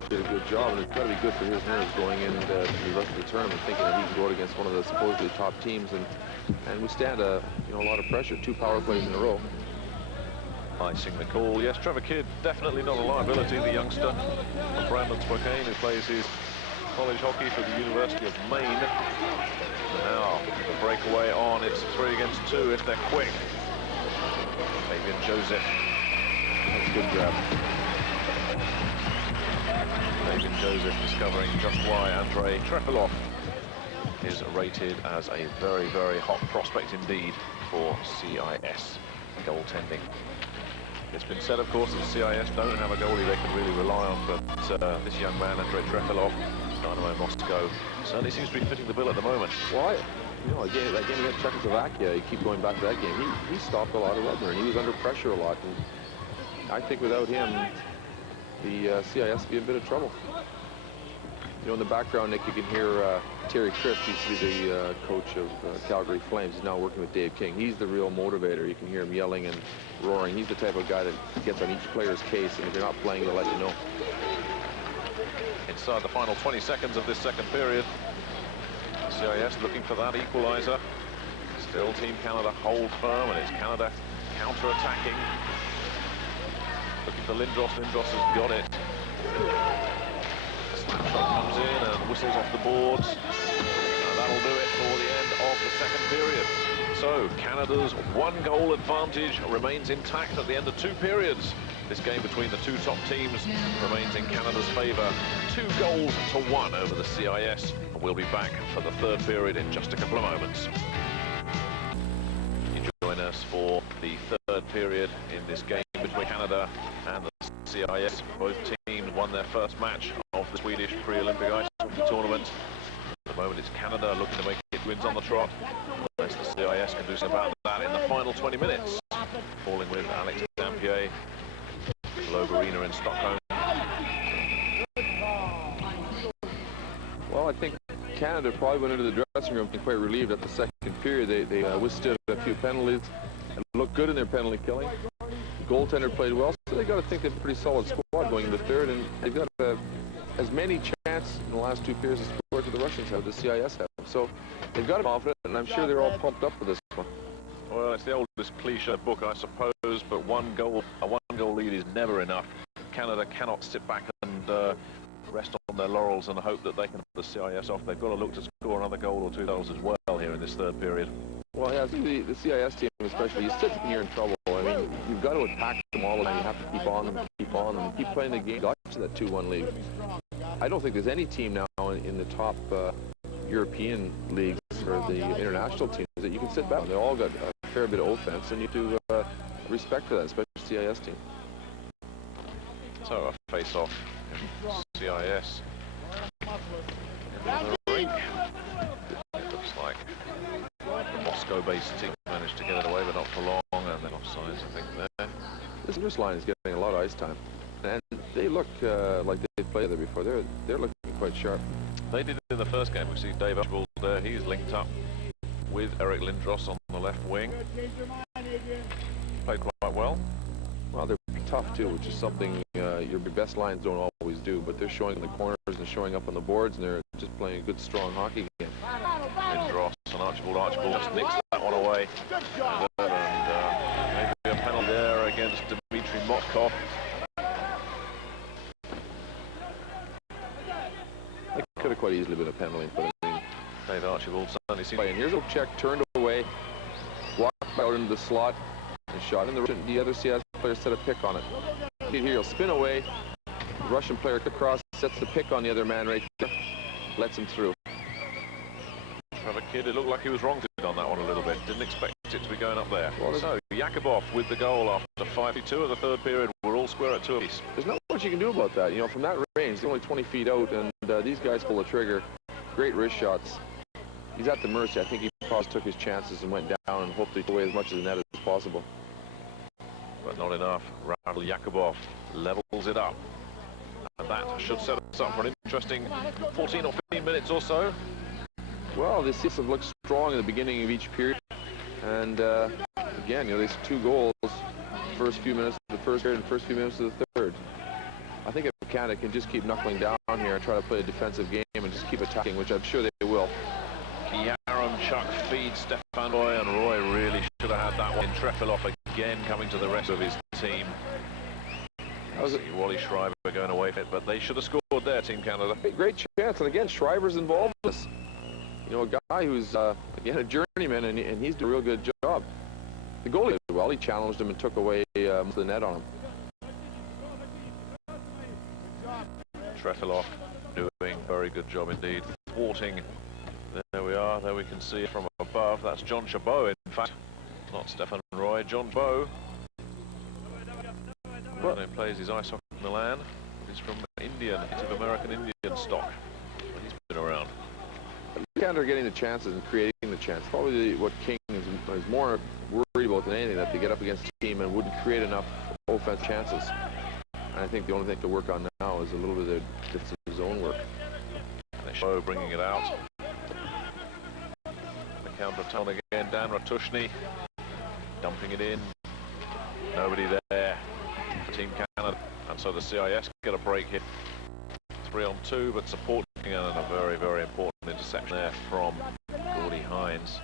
did a good job, and it's got to be good for his nerves going into the rest of the tournament, thinking that he can go out against one of the supposedly top teams and withstand a lot of pressure. 2 power plays in a row. Icing the call. Yes, Trevor Kidd, definitely not a liability, the youngster from Brandon Spokane, who plays his college hockey for the University of Maine. Now, the breakaway on. It's 3 against 2 if they're quick. Fabian Joseph. That's a good grab. Fabian Joseph discovering just why Andrei Trefilov is rated as a very, very hot prospect indeed for CIS goaltending. It's been said, of course, that CIS don't have a goalie they can really rely on, but this young man, Trefilov, Dynamo Moscow, certainly seems to be fitting the bill at the moment. Well, you know, again, that game against Czechoslovakia, you keep going back to that game, he stopped a lot of rubber, and he was under pressure a lot, and I think without him, the CIS would be in a bit of trouble. You know, in the background, Nick, you can hear Terry Crisp. He used to be the coach of Calgary Flames. He's now working with Dave King. He's the real motivator. You can hear him yelling and roaring. He's the type of guy that gets on each player's case, and if you're not playing, he'll let you know. Inside the final 20 seconds of this second period, CIS looking for that equaliser. Still Team Canada hold firm, and it's Canada counter-attacking. Looking for Lindros. Lindros has got it. Snapshot comes in and whistles off the boards. And that'll do it for the end of the second period. So Canada's one-goal advantage remains intact at the end of 2 periods. This game between the 2 top teams remains in Canada's favour. 2-1 over the CIS. And we'll be back for the third period in just a couple of moments. You join us for the third period in this game between Canada and the CIS. Both teams won their first match of the Swedish pre-Olympic ice tournament. At the moment, it's Canada looking to make it wins on the trot. Unless the CIS can do something about that in the final 20 minutes. Falling with Alex Dampier, Globe Arena in Stockholm. Well, I think Canada probably went into the dressing room quite relieved at the second period. They withstood a few penalties and looked good in their penalty killing. The goaltender played well, so they got to think they're a pretty solid squad going into third, and they've got as many chances in the last 2 periods to score to the Russians have, the CIS have. So they've got confidence, and I'm sure they're all pumped up for this one. Well, it's the oldest cliche book, I suppose, but a one-goal lead is never enough. Canada cannot sit back and rest on their laurels and hope that they can put the CIS off. They've got to look to score another goal or 2 goals as well here in this third period. Well, yeah, I think the CIS team especially, you sit here in trouble. I mean, you've got to attack them all the time. You have to keep on them, keep playing the game. Got to that 2-1 lead. I don't think there's any team now in the top European leagues or the international teams that you can sit back. They all got a fair bit of offense, and you do respect for that, especially the CIS team. So a face-off. CIS in the rink. It looks like the Moscow-based team managed to get it away, but not for long, and then offsides, I think, there. This first line is getting a lot of ice time, and they look like they played there before. They're looking quite sharp. They did in the first game. We see Dave Archibald there. He's linked up with Eric Lindros on the left wing. Played quite well. Well, they're tough too, which is something your best lines don't always do, but they're showing in the corners and showing up on the boards, and they're just playing a good, strong hockey game. Lindros and Archibald just nicks that one away. And maybe a penalty there against Dmitry Motkov. It could have quite easily been a penalty, but I mean, Dave Archibald certainly seems. And here's a check, turned away, walked out into the slot, and shot in the other CIS player set a pick on it. Here he'll spin away. The Russian player across, sets the pick on the other man right there, lets him through. Trevor Kidd, it looked like he was wronged on that one a little bit. Didn't expect it to be going up there. Well, so Yakubov with the goal after 5-2 of the third period. We're all square at 2 apiece. There's not much you can do about that. You know, from that range, they're only 20 feet out, and these guys pull the trigger. Great wrist shots. He's at the mercy. I think he probably took his chances and went down and hoped to get away as much of the net as possible. But not enough. R.Yakubov levels it up. And that should set us up for an interesting 14 or 15 minutes or so. Well, the CIS have looked strong at the beginning of each period. And again, you know, these 2 goals, first few minutes of the first period and first few minutes of the third. I think if Canada can just keep knuckling down here and try to play a defensive game and just keep attacking, which I'm sure they will. Yaramchuk feeds Stefan Roy, and Roy really should have had that one. Trefilov again coming to the rest of his team. Wally Schreiber going away from it, but they should have scored there, Team Canada. Hey, great chance, and again, Schreiber's involved in this. You know, a guy who's, again, a journeyman, and he's doing a real good job. The goalie did well. He challenged him and took away the net on him. Trefilov doing a very good job indeed, thwarting. There we are, there we can see it from above. That's John Chabot, in fact, not Stefan Roy, John Chabot. Well, he plays his ice hockey in Milan. He's from Indian, Native American Indian stock. But he's been around. Canada are getting the chances and creating the chance. Probably what King is more worried about than anything, that they get up against a team and wouldn't create enough offense chances. And I think the only thing to work on now is a little bit of defensive zone work. They show bringing it out. The counter-attack again, Dan Ratушны dumping it in. Nobody there for Team Canada, and so the CIS get a break here. 3-on-2, but supporting, and a very, very important interception there from Gordy Hynes.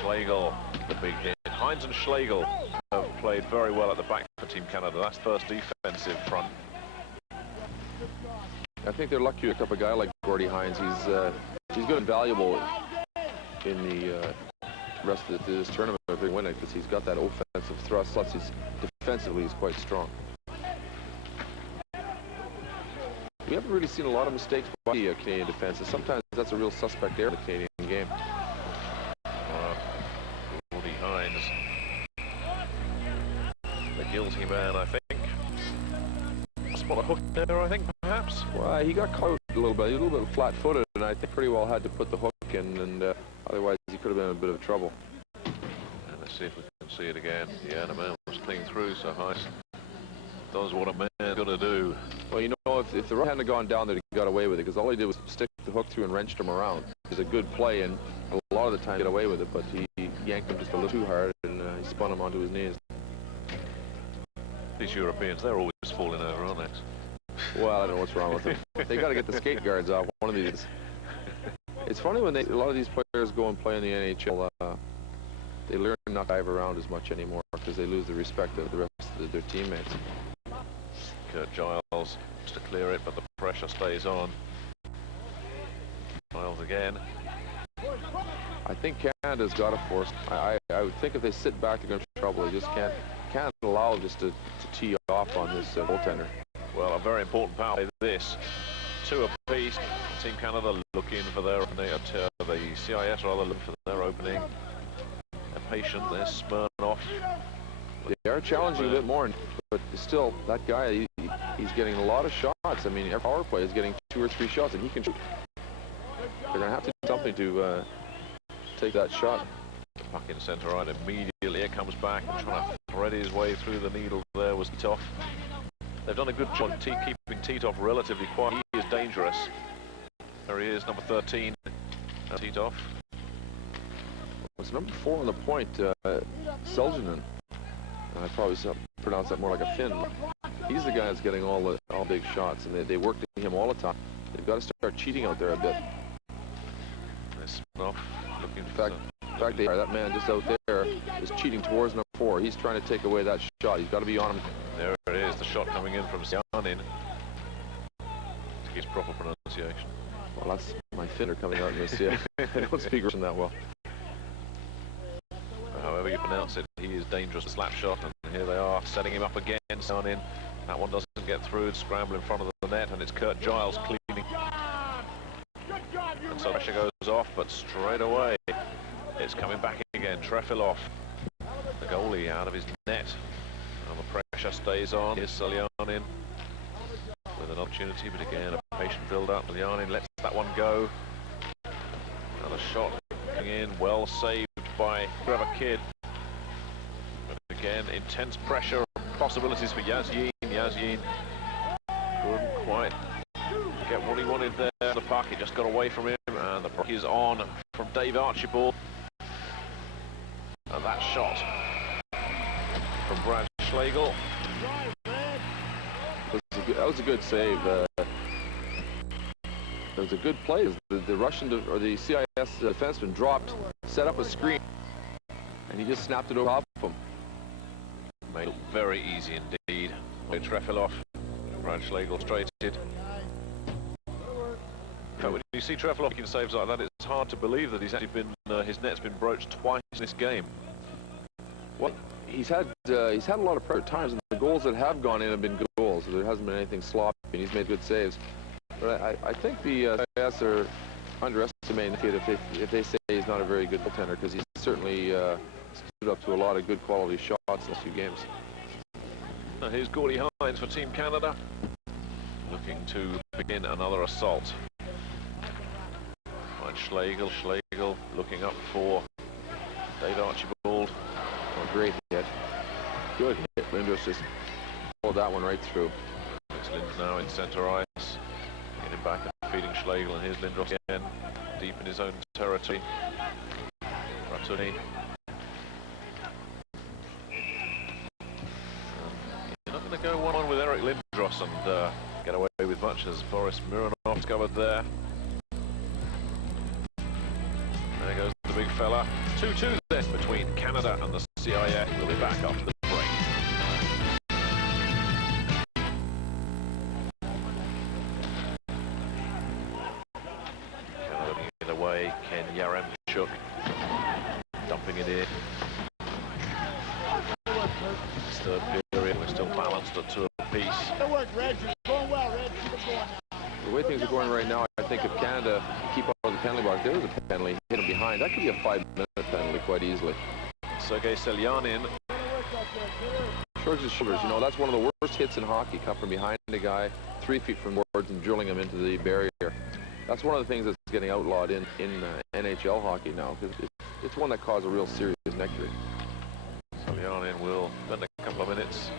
Schlegel, the big hit. Hynes and Schlegel have played very well at the back for Team Canada. That's first defensive front. I think they're lucky to pick up a guy like Gordy Hynes. He's good and valuable in the rest of this tournament if they win it, because he's got that offensive thrust, plus defensively he's quite strong. We haven't really seen a lot of mistakes by the Canadian defenses. Sometimes that's a real suspect area in the Canadian game. Gordy Hynes, the guilty man, I think. Spot a hook there, I think, perhaps. Well, he got caught a little bit. He was a little bit flat-footed, and I think pretty well had to put the hook in, and otherwise he could have been in a bit of trouble. And let's see if we can see it again. Yeah, the man was clean through, so Hynes does what a man's gonna do. Well, you know, if the right hand had gone down there, he got away with it, because all he did was stick the hook through and wrenched him around. It's a good play, and a lot of the time he got away with it, but he yanked him just a little too hard, and he spun him onto his knees. These Europeans, they're always falling over, aren't they? Well, I don't know what's wrong with them. They got to get the skate guards off one of these. It's funny when a lot of these players go and play in the NHL, they learn not to dive around as much anymore, because they lose the respect of the rest of their teammates. Kurt Giles to clear it, but the pressure stays on. Giles again. I think Canada's got to force. I would think if they sit back, they're going to have trouble. They just can't allow just to tee off on this goaltender. Well, a very important power play this. 2 apiece. Team Canada looking for their opening. The CIS rather look for their opening. They're patient. They're spurring off. They are challenging a bit more, but still, that guy, he's getting a lot of shots. I mean, every power play is getting 2 or 3 shots, and he can shoot. They're going to have to do something to take that shot. Puck in centre right immediately. It comes back and trying to thread his way through the needle there was Titoff. They've done a good job keeping Titoff relatively quiet. He is dangerous. There he is, number 13, Titoff. It's number 4 on the point, Seljanen. I probably pronounce that more like a Finn. He's the guy that's getting all big shots, and they work to him all the time. They've got to start cheating out there a bit. They spin off, looking in fact, that man just out there is cheating towards number 4. He's trying to take away that shot. He's got to be on him. There it is, the shot coming in from Yanin. His proper pronunciation. Well, that's my Finner coming out in this. Yeah, I don't speak Russian that well. However you pronounce it, he is dangerous. Slap shot, and here they are setting him up again. Yanin. That one doesn't get through. Scramble in front of the net, and it's Kurt Giles cleaning. And so pressure goes off, but straight away it's coming back again. Trefilov, the goalie, out of his net. And the pressure stays on. Here's Seljanin with an opportunity, but again a patient build-up. Seljanin lets that one go. Another shot coming in, well saved by Kidd. But again, intense pressure, possibilities for Yasin. Yasin couldn't quite get what he wanted there. The puck, it just got away from him, and the puck is on from Dave Archibald. And that shot from Brad Schlegel. That was a good save. That was a good play. The Russian or the CIS defenseman dropped, set up a screen, and he just snapped it over top of him. Made it very easy indeed. Trefilov, Brad Schlegel straighted. But when you see Trefilov making saves like that, it's hard to believe that he's actually been his net's been broached twice in this game. Well, he's had a lot of pressure at times, and the goals that have gone in have been good goals. There hasn't been anything sloppy, and he's made good saves. But I think the CIS are underestimating Kidd if they say he's not a very good goaltender, because he's certainly stood up to a lot of good quality shots in a few games. Now here's Gordie Hynes for Team Canada, looking to begin another assault. Find Schlegel, Schlegel looking up for Dave Archibald. Oh, great hit. Good hit. Lindros just pulled that one right through. It's Lindros now in centre ice. Getting back and feeding Schlegel, and here's Lindros again, deep in his own territory. Ratушны. You're not going to go one-on with Eric Lindros and get away with much, as Boris Mironov discovered there. There goes the big fella. 2-2 then between Canada and the CIS. We'll be back after the break. Canada bringing it away. Ken Yaремчук dumping it in. This third period, we're still balanced at 2 apiece. Good work, Reg. You're going well, Reg. Keep it going now. The way things are going right now, I think if Canada keep out of the penalty box, there is a penalty, hit him behind. That could be a 5-minute penalty quite easily. Sergei Selyanin. Shrugs his shoulders. You know, that's one of the worst hits in hockey. Come from behind a guy, 3 feet from boards and drilling him into the barrier. That's one of the things that's getting outlawed in NHL hockey now, because it's one that caused a real serious neck injury. Selyanin will spend a couple of minutes.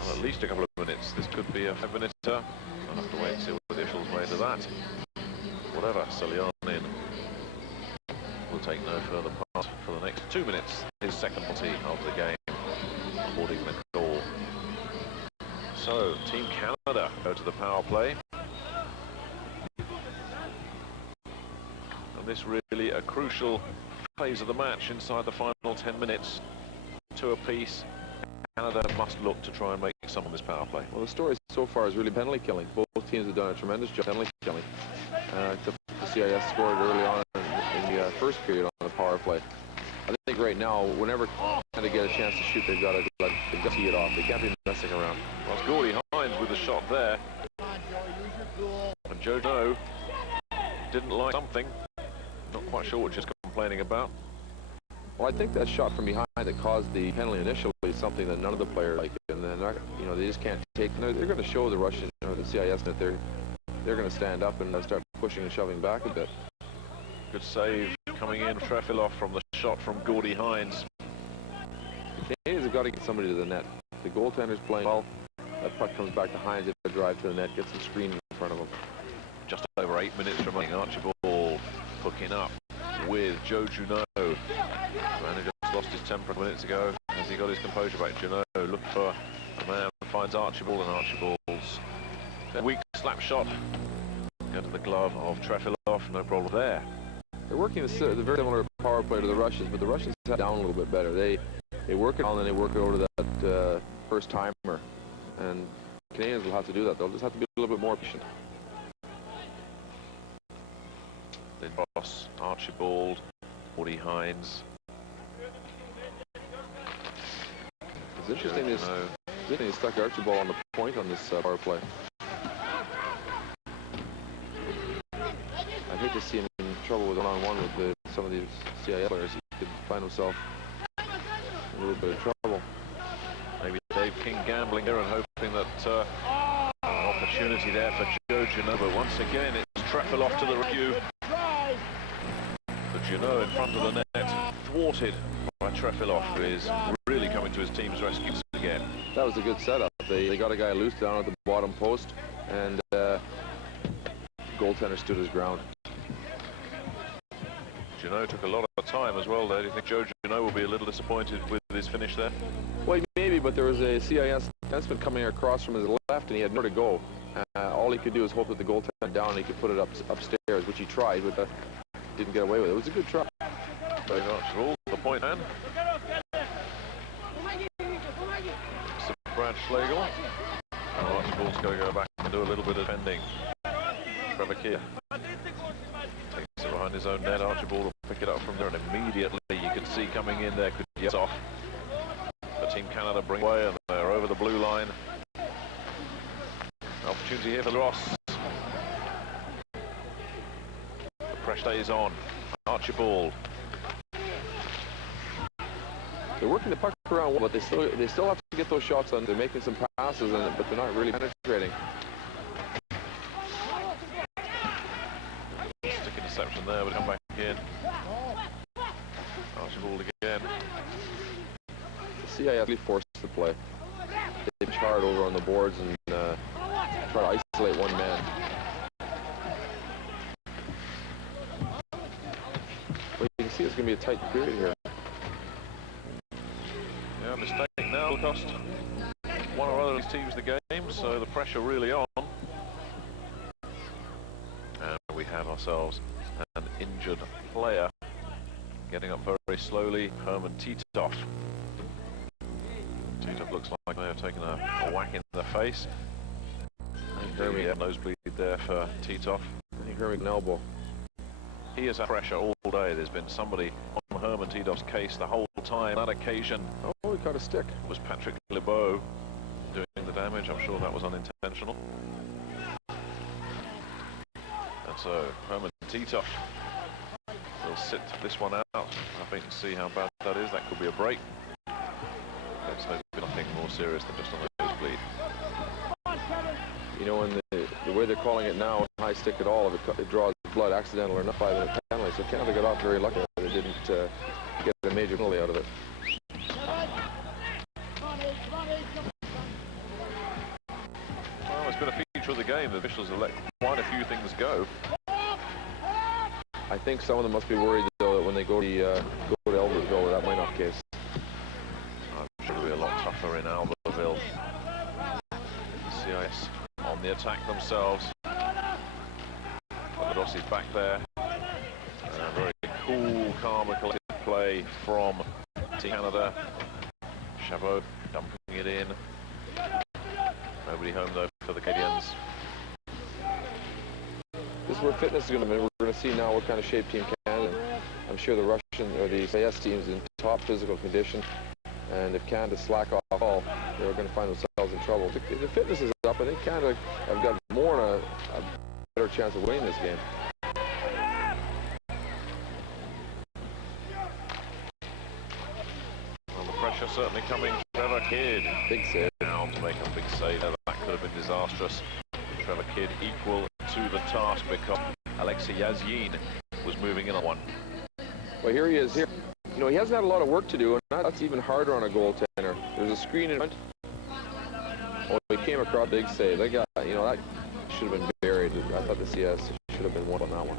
Well, at least a couple of minutes. This could be a 5-minute. I'll have to wait and see what the officials made of that. Whatever, Selyanin will take no further part for the next 2 minutes. His second penalty of the game, according to the call. So, Team Canada go to the power play. And this really a crucial phase of the match inside the final 10 minutes. 2 apiece. Canada must look to try and make some on this power play. Well, the story so far is really penalty killing. Both teams have done a tremendous job penalty killing. The CIS scored early on in the first period on the power play. I think right now, whenever Canada get a chance to shoot, they've got to tee it off. They can't be messing around. Well, it's Gordie Hynes with the shot there. And Jüno didn't like something. Not quite sure what she's complaining about. Well, I think that shot from behind that caused the penalty initially is something that none of the players like, and then you know, they just can't take. They're going to show the Russians, or the CIS, that they're going to stand up and start pushing and shoving back a bit. Good save coming in, Trefilov from the shot from Gordie Hynes. The Canadians have got to get somebody to the net. The goaltender's playing well. That puck comes back to Hynes. They drive to the net, gets the screen in front of him. Just over 8 minutes remaining. Archibald hooking up with Joe Jüno. Manager lost his temper minutes ago as he got his composure back. Jüno looking for a man, finds Archibald, and Archibald's weak slap shot. Go to the glove of Trefilov, no problem there. They're working the very similar power play to the Russians, but the Russians have down a little bit better. They work it on, and then they work it over to that first timer. And Canadians will have to do that. They'll just have to be a little bit more patient. Lindros, Archibald, Gordie Hynes. It's interesting they stuck Archibald on the point on this power play. I'd hate to see him in trouble with one-on-one with some of these CIS players. He could find himself in a little bit of trouble. Maybe Dave King gambling here and hoping that an opportunity there for Joe Jüno, but once again it's Trefilov to the rescue. But Jüno in front of the net, thwarted by Trefilov, who is really coming to his team's rescue again. That was a good setup. They got a guy loose down at the bottom post, and goaltender stood his ground. Jüno took a lot of time as well there. Do you think Joe Jüno will be a little disappointed with his finish there? Well, maybe, but there was a CIS defenseman coming across from his left, and he had nowhere to go. All he could do was hope that the goaltender down, and he could put it upstairs, which he tried, but didn't get away with it. It was a good try. Very much. All the point man. So Brad Schlegel. Oh, Archibald's going to go back and do a little bit of defending. Trevor Keir takes it behind his own net. Archibald will pick it up from there, and immediately you can see coming in there, could get off. But Team Canada bring away, and they're over the blue line. Opportunity here for Ross. The pressure is on. Archibald. They're working the puck around, but they still have to get those shots on. They're making some passes, but they're not really penetrating. Stick interception there, but come back in. Archibald again. The CIS really forced the play. They push hard over on the boards and try to isolate one man. But you can see it's going to be a tight period here. Yeah, mistake now will cost one or other of these teams the game, so the pressure really on. And we have ourselves an injured player getting up very slowly, Herman Titov. Titov looks like they have taken a whack in the face. Yeah, nosebleed there for Titov. I think Herman elbow. He has had pressure all day. There's been somebody on Herman Titov's case the whole time. On that occasion, he caught a stick. Was Patrick Lebo doing the damage? I'm sure that was unintentional. And so Herman Titov will sit this one out. I think to see how bad that is. That could be a break. Let's hope nothing more serious than just a nosebleed. You know, in the way they're calling it now, high stick at all, if it draws blood, accidental or not, 5-minute penalty. So Canada got off very lucky. They didn't get a major penalty out of it. Well, it's been a feature of the game. The officials have let quite a few things go. I think some of them must be worried, though, that when they go to Albertville, that might not be the case. I'm sure it'll be a lot tougher in Albertville. CIS on the attack themselves. Rossi's back there. Very cool, calm and collected play from Team Canada. Chabot dumping it in. Nobody home though for the Canadians. This is where fitness is going to be. We're going to see now what kind of shape Team Canada. I'm sure the Russian or the CIS team's in top physical condition. And if Canada slack off all, they're going to find themselves in trouble. The fitness is up. I think Canada have got more a better chance of winning this game. Well, the pressure certainly coming. Trevor Kidd. Big save. Now to make a big save. That could have been disastrous. Trevor Kidd equal to the task because Alexei Yazyin was moving in on one. Well, here he is. Here, you know, he hasn't had a lot of work to do, and that's even harder on a goaltender. There's a screen in front. Oh, he came across big save. That guy, you know, that should have been buried. I thought the CS should have been one on that one.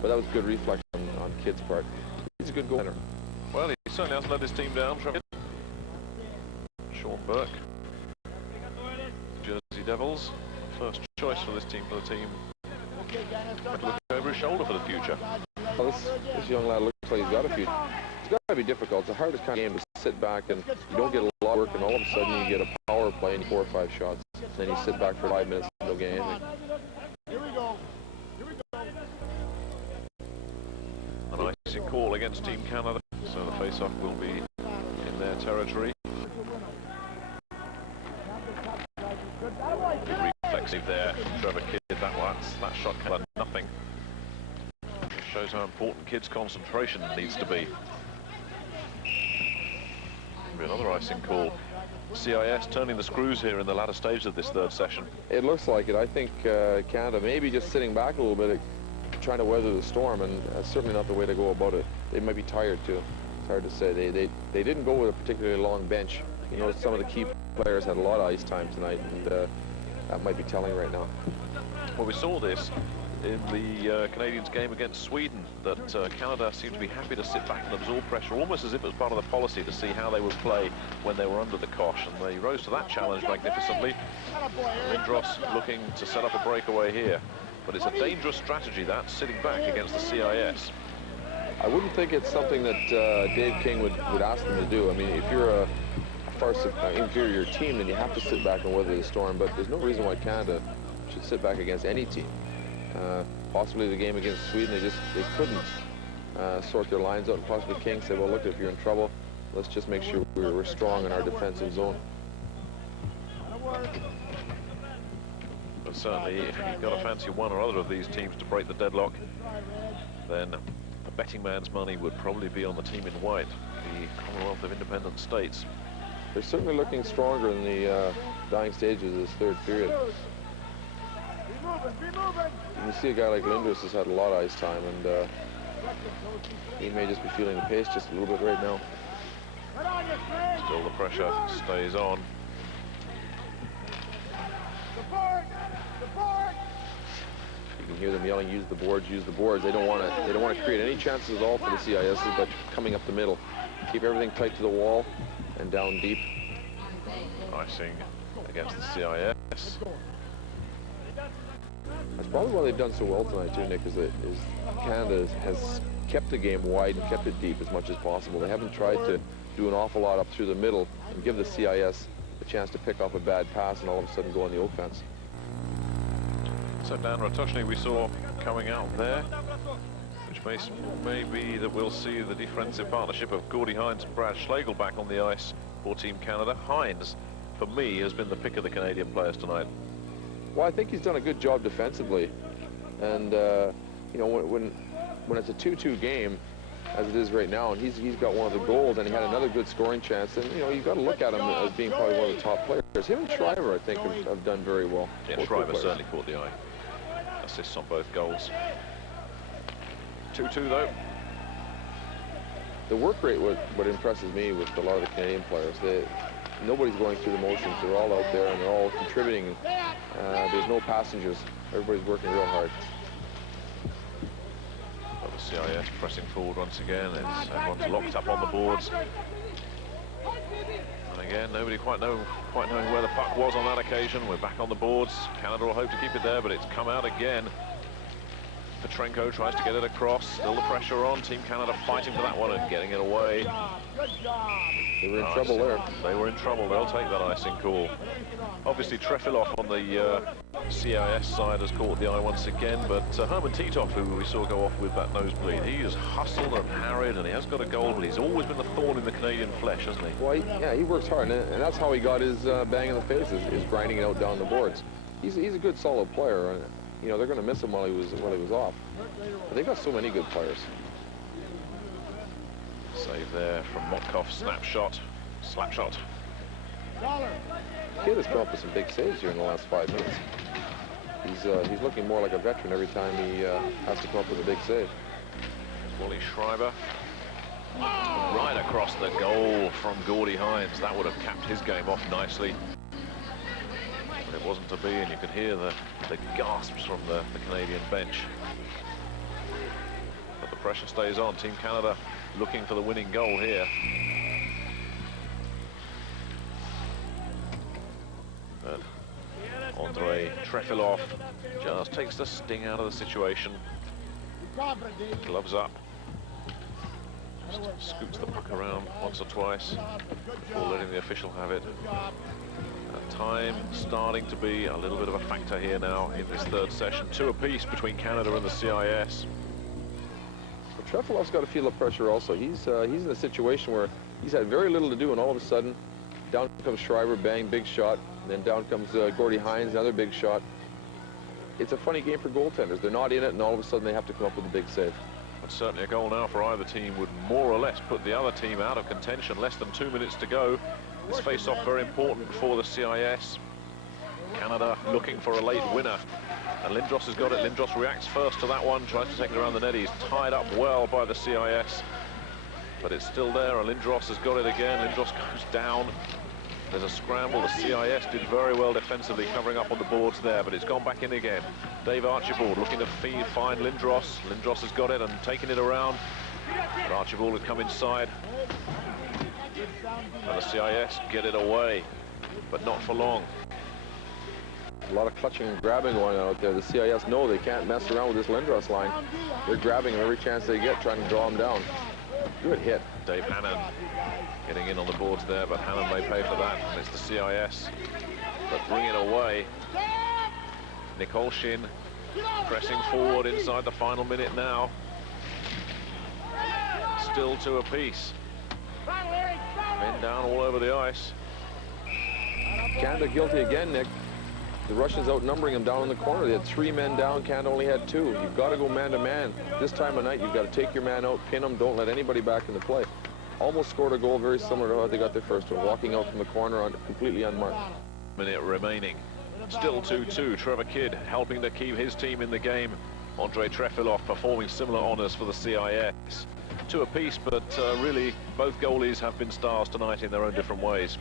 But that was good reflex on Kidd's part. He's a good goaltender. Well, he certainly hasn't let his team down. Sean Burke, Jersey Devils, first choice for this team. Look over his shoulder for the future. Well, this young lad looks like he's got a future. It's got to be difficult. It's the hardest kind of game to sit back and you don't get a lot of work, and all of a sudden you get a power play and 4 or 5 shots. Then you sit back for 5 minutes and don't get anything. Here we go. An icing call against Team Canada, so the face-off will be in their territory. Reflexive there, Trevor Kidd. That shot came out nothing. It shows how important Kidd's concentration needs to be. Another icing call. CIS turning the screws here in the latter stage of this third session. It looks like it. I think Canada maybe just sitting back a little bit, trying to weather the storm, and that's certainly not the way to go about it. They might be tired too. It's hard to say. They didn't go with a particularly long bench. You know, some of the key players had a lot of ice time tonight, and that might be telling right now. Well, we saw this in the Canadians game against Sweden, that Canada seemed to be happy to sit back and absorb pressure, almost as if it was part of the policy to see how they would play when they were under the cosh, and they rose to that challenge magnificently. Lindros looking to set up a breakaway here, but it's a dangerous strategy, that, sitting back against the CIS. I wouldn't think it's something that Dave King would ask them to do. I mean, if you're a far inferior team, then you have to sit back and weather the storm, but there's no reason why Canada should sit back against any team. Possibly the game against Sweden, they couldn't sort their lines out, and possibly King said, well, look, if you're in trouble, let's just make sure we're strong in our defensive zone. But certainly, if you've got to fancy one or other of these teams to break the deadlock, then the betting man's money would probably be on the team in white, the Commonwealth of Independent States. They're certainly looking stronger in the dying stages of this third period. You see a guy like Lindros has had a lot of ice time, and he may just be feeling the pace just a little bit right now. Still the pressure stays on. You can hear them yelling, use the boards, use the boards. They don't want to create any chances at all for the CIS, but coming up the middle. Keep everything tight to the wall and down deep. Icing against the CIS. That's probably why they've done so well tonight too, Nick, is Canada has kept the game wide and kept it deep as much as possible. They haven't tried to do an awful lot up through the middle and give the CIS a chance to pick off a bad pass and all of a sudden go on the offense. So Dan Ratушны we saw coming out there, which may be that we'll see the defensive partnership of Gordy Hynes and Brad Schlegel back on the ice for Team Canada. Hynes, for me, has been the pick of the Canadian players tonight. Well, I think he's done a good job defensively, and you know, when it's a 2-2 game, as it is right now, and he's got one of the goals, and he had another good scoring chance, and you know, you've got to look at him as being probably one of the top players. Him and Shriver, I think, have done very well. Yeah, Shriver certainly caught the eye. Assists on both goals. 2-2 though. The work rate, what impresses me with a lot of the Canadian players, nobody's going through the motions. They're all out there and they're all contributing. There's no passengers. Everybody's working real hard. Well, the CIS pressing forward once again. Everyone's locked up on the boards. And again, nobody quite knowing where the puck was on that occasion. We're back on the boards. Canada will hope to keep it there, but it's come out again. Petrenko tries to get it across. Still the pressure on. Team Canada fighting for that one and getting it away. They were in trouble there. They were in trouble. They'll take that icing call. Obviously, Trefilov on the CIS side has caught the eye once again, but Herman Titov, who we saw go off with that nosebleed, he has hustled and harried, and he has got a goal, but he's always been a thorn in the Canadian flesh, hasn't he? Well, yeah, he works hard, and that's how he got his bang in the face, is grinding it out down the boards. He's a good, solid player, and you know, they're going to miss him while he was off. But they've got so many good players. Save there from Motkov, slapshot. Kidd has come up with some big saves here in the last 5 minutes. He's looking more like a veteran every time he has to come up with a big save. Wally Schreiber. Right across the goal from Gordy Hynes. That would have capped his game off nicely. But it wasn't to be, and you could hear the gasps from the Canadian bench. But the pressure stays on. Team Canada looking for the winning goal here. But Andrei Trefilov just takes the sting out of the situation. Gloves up. Just scoots the puck around once or twice before letting the official have it. Time starting to be a little bit of a factor here now in this third session. 2 apiece between Canada and the CIS. But Trefilov's got to feel the pressure also. He's in a situation where he's had very little to do, and all of a sudden, down comes Schreiber, bang, big shot. And then down comes Gordy Hynes, another big shot. It's a funny game for goaltenders. They're not in it, and all of a sudden they have to come up with a big save. But certainly a goal now for either team would more or less put the other team out of contention. Less than 2 minutes to go. This face-off very important for the CIS. Canada looking for a late winner. And Lindros has got it. Lindros reacts first to that one, tries to take it around the net. He's tied up well by the CIS. But it's still there, and Lindros has got it again. Lindros goes down. There's a scramble. The CIS did very well defensively, covering up on the boards there, but it's gone back in again. Dave Archibald looking to find Lindros. Lindros has got it and taking it around. But Archibald has come inside. And the CIS get it away, but not for long. A lot of clutching and grabbing going on out there. The CIS know they can't mess around with this Lindros line. They're grabbing him every chance they get, trying to draw him down. Good hit. Dave Hannah getting in on the boards there, but Hannah may pay for that, and it's the CIS that bring it away. Nikolshin pressing forward inside the final minute now. Still 2 apiece. Men down all over the ice. Canada guilty again, Nick. The Russians outnumbering them down in the corner. They had 3 men down, Canada only had 2. You've got to go man-to-man. This time of night, you've got to take your man out, pin them, don't let anybody back in the play. Almost scored a goal very similar to how they got their first one, walking out from the corner completely unmarked. Minute remaining. Still 2-2. Trevor Kidd helping to keep his team in the game. Andre Trefilov performing similar honours for the CIS. 2 apiece, but really both goalies have been stars tonight in their own different ways.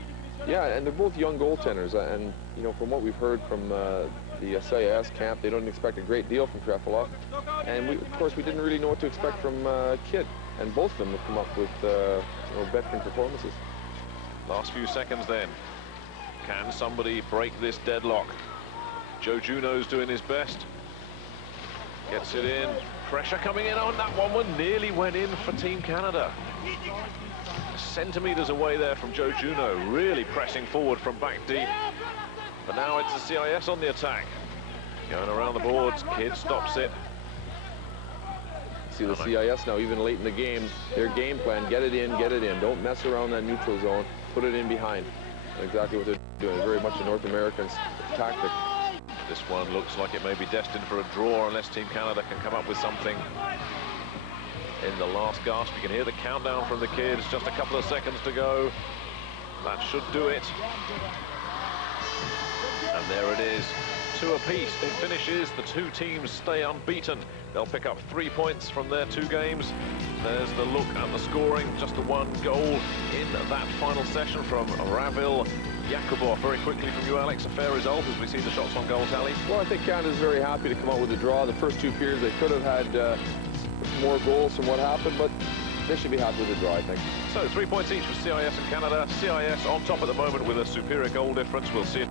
Yeah, and they're both young goaltenders, and you know, from what we've heard from the CIS camp, they don't expect a great deal from Trefilov, and of course we didn't really know what to expect from Kidd, and both of them have come up with you know, veteran performances. Last few seconds then. Can somebody break this deadlock? Joe Juno's doing his best. Gets it in. Pressure coming in on that one nearly went in for Team Canada. Centimetres away there from Joe Juno, really pressing forward from back deep. But now it's the CIS on the attack. Going around the boards, Kidd stops it. See the CIS now, even late in the game, their game plan, get it in, don't mess around that neutral zone, put it in behind. That's exactly what they're doing, very much a North American tactic. This one looks like it may be destined for a draw unless Team Canada can come up with something in the last gasp. You can hear the countdown from the kids, just a couple of seconds to go. That should do it. And there it is, 2 apiece. It finishes, the 2 teams stay unbeaten. They'll pick up 3 points from their 2 games. There's the look at the scoring, just the 1 goal in that final session from R.Yakubov. Very quickly from you, Alex, a fair result as we see the shots on goal tally. Well, I think Canada's very happy to come out with a draw. The first 2 periods, they could have had more goals from what happened, but they should be happy with the draw, I think. So 3 points each for CIS and Canada. CIS on top at the moment with a superior goal difference. We'll see it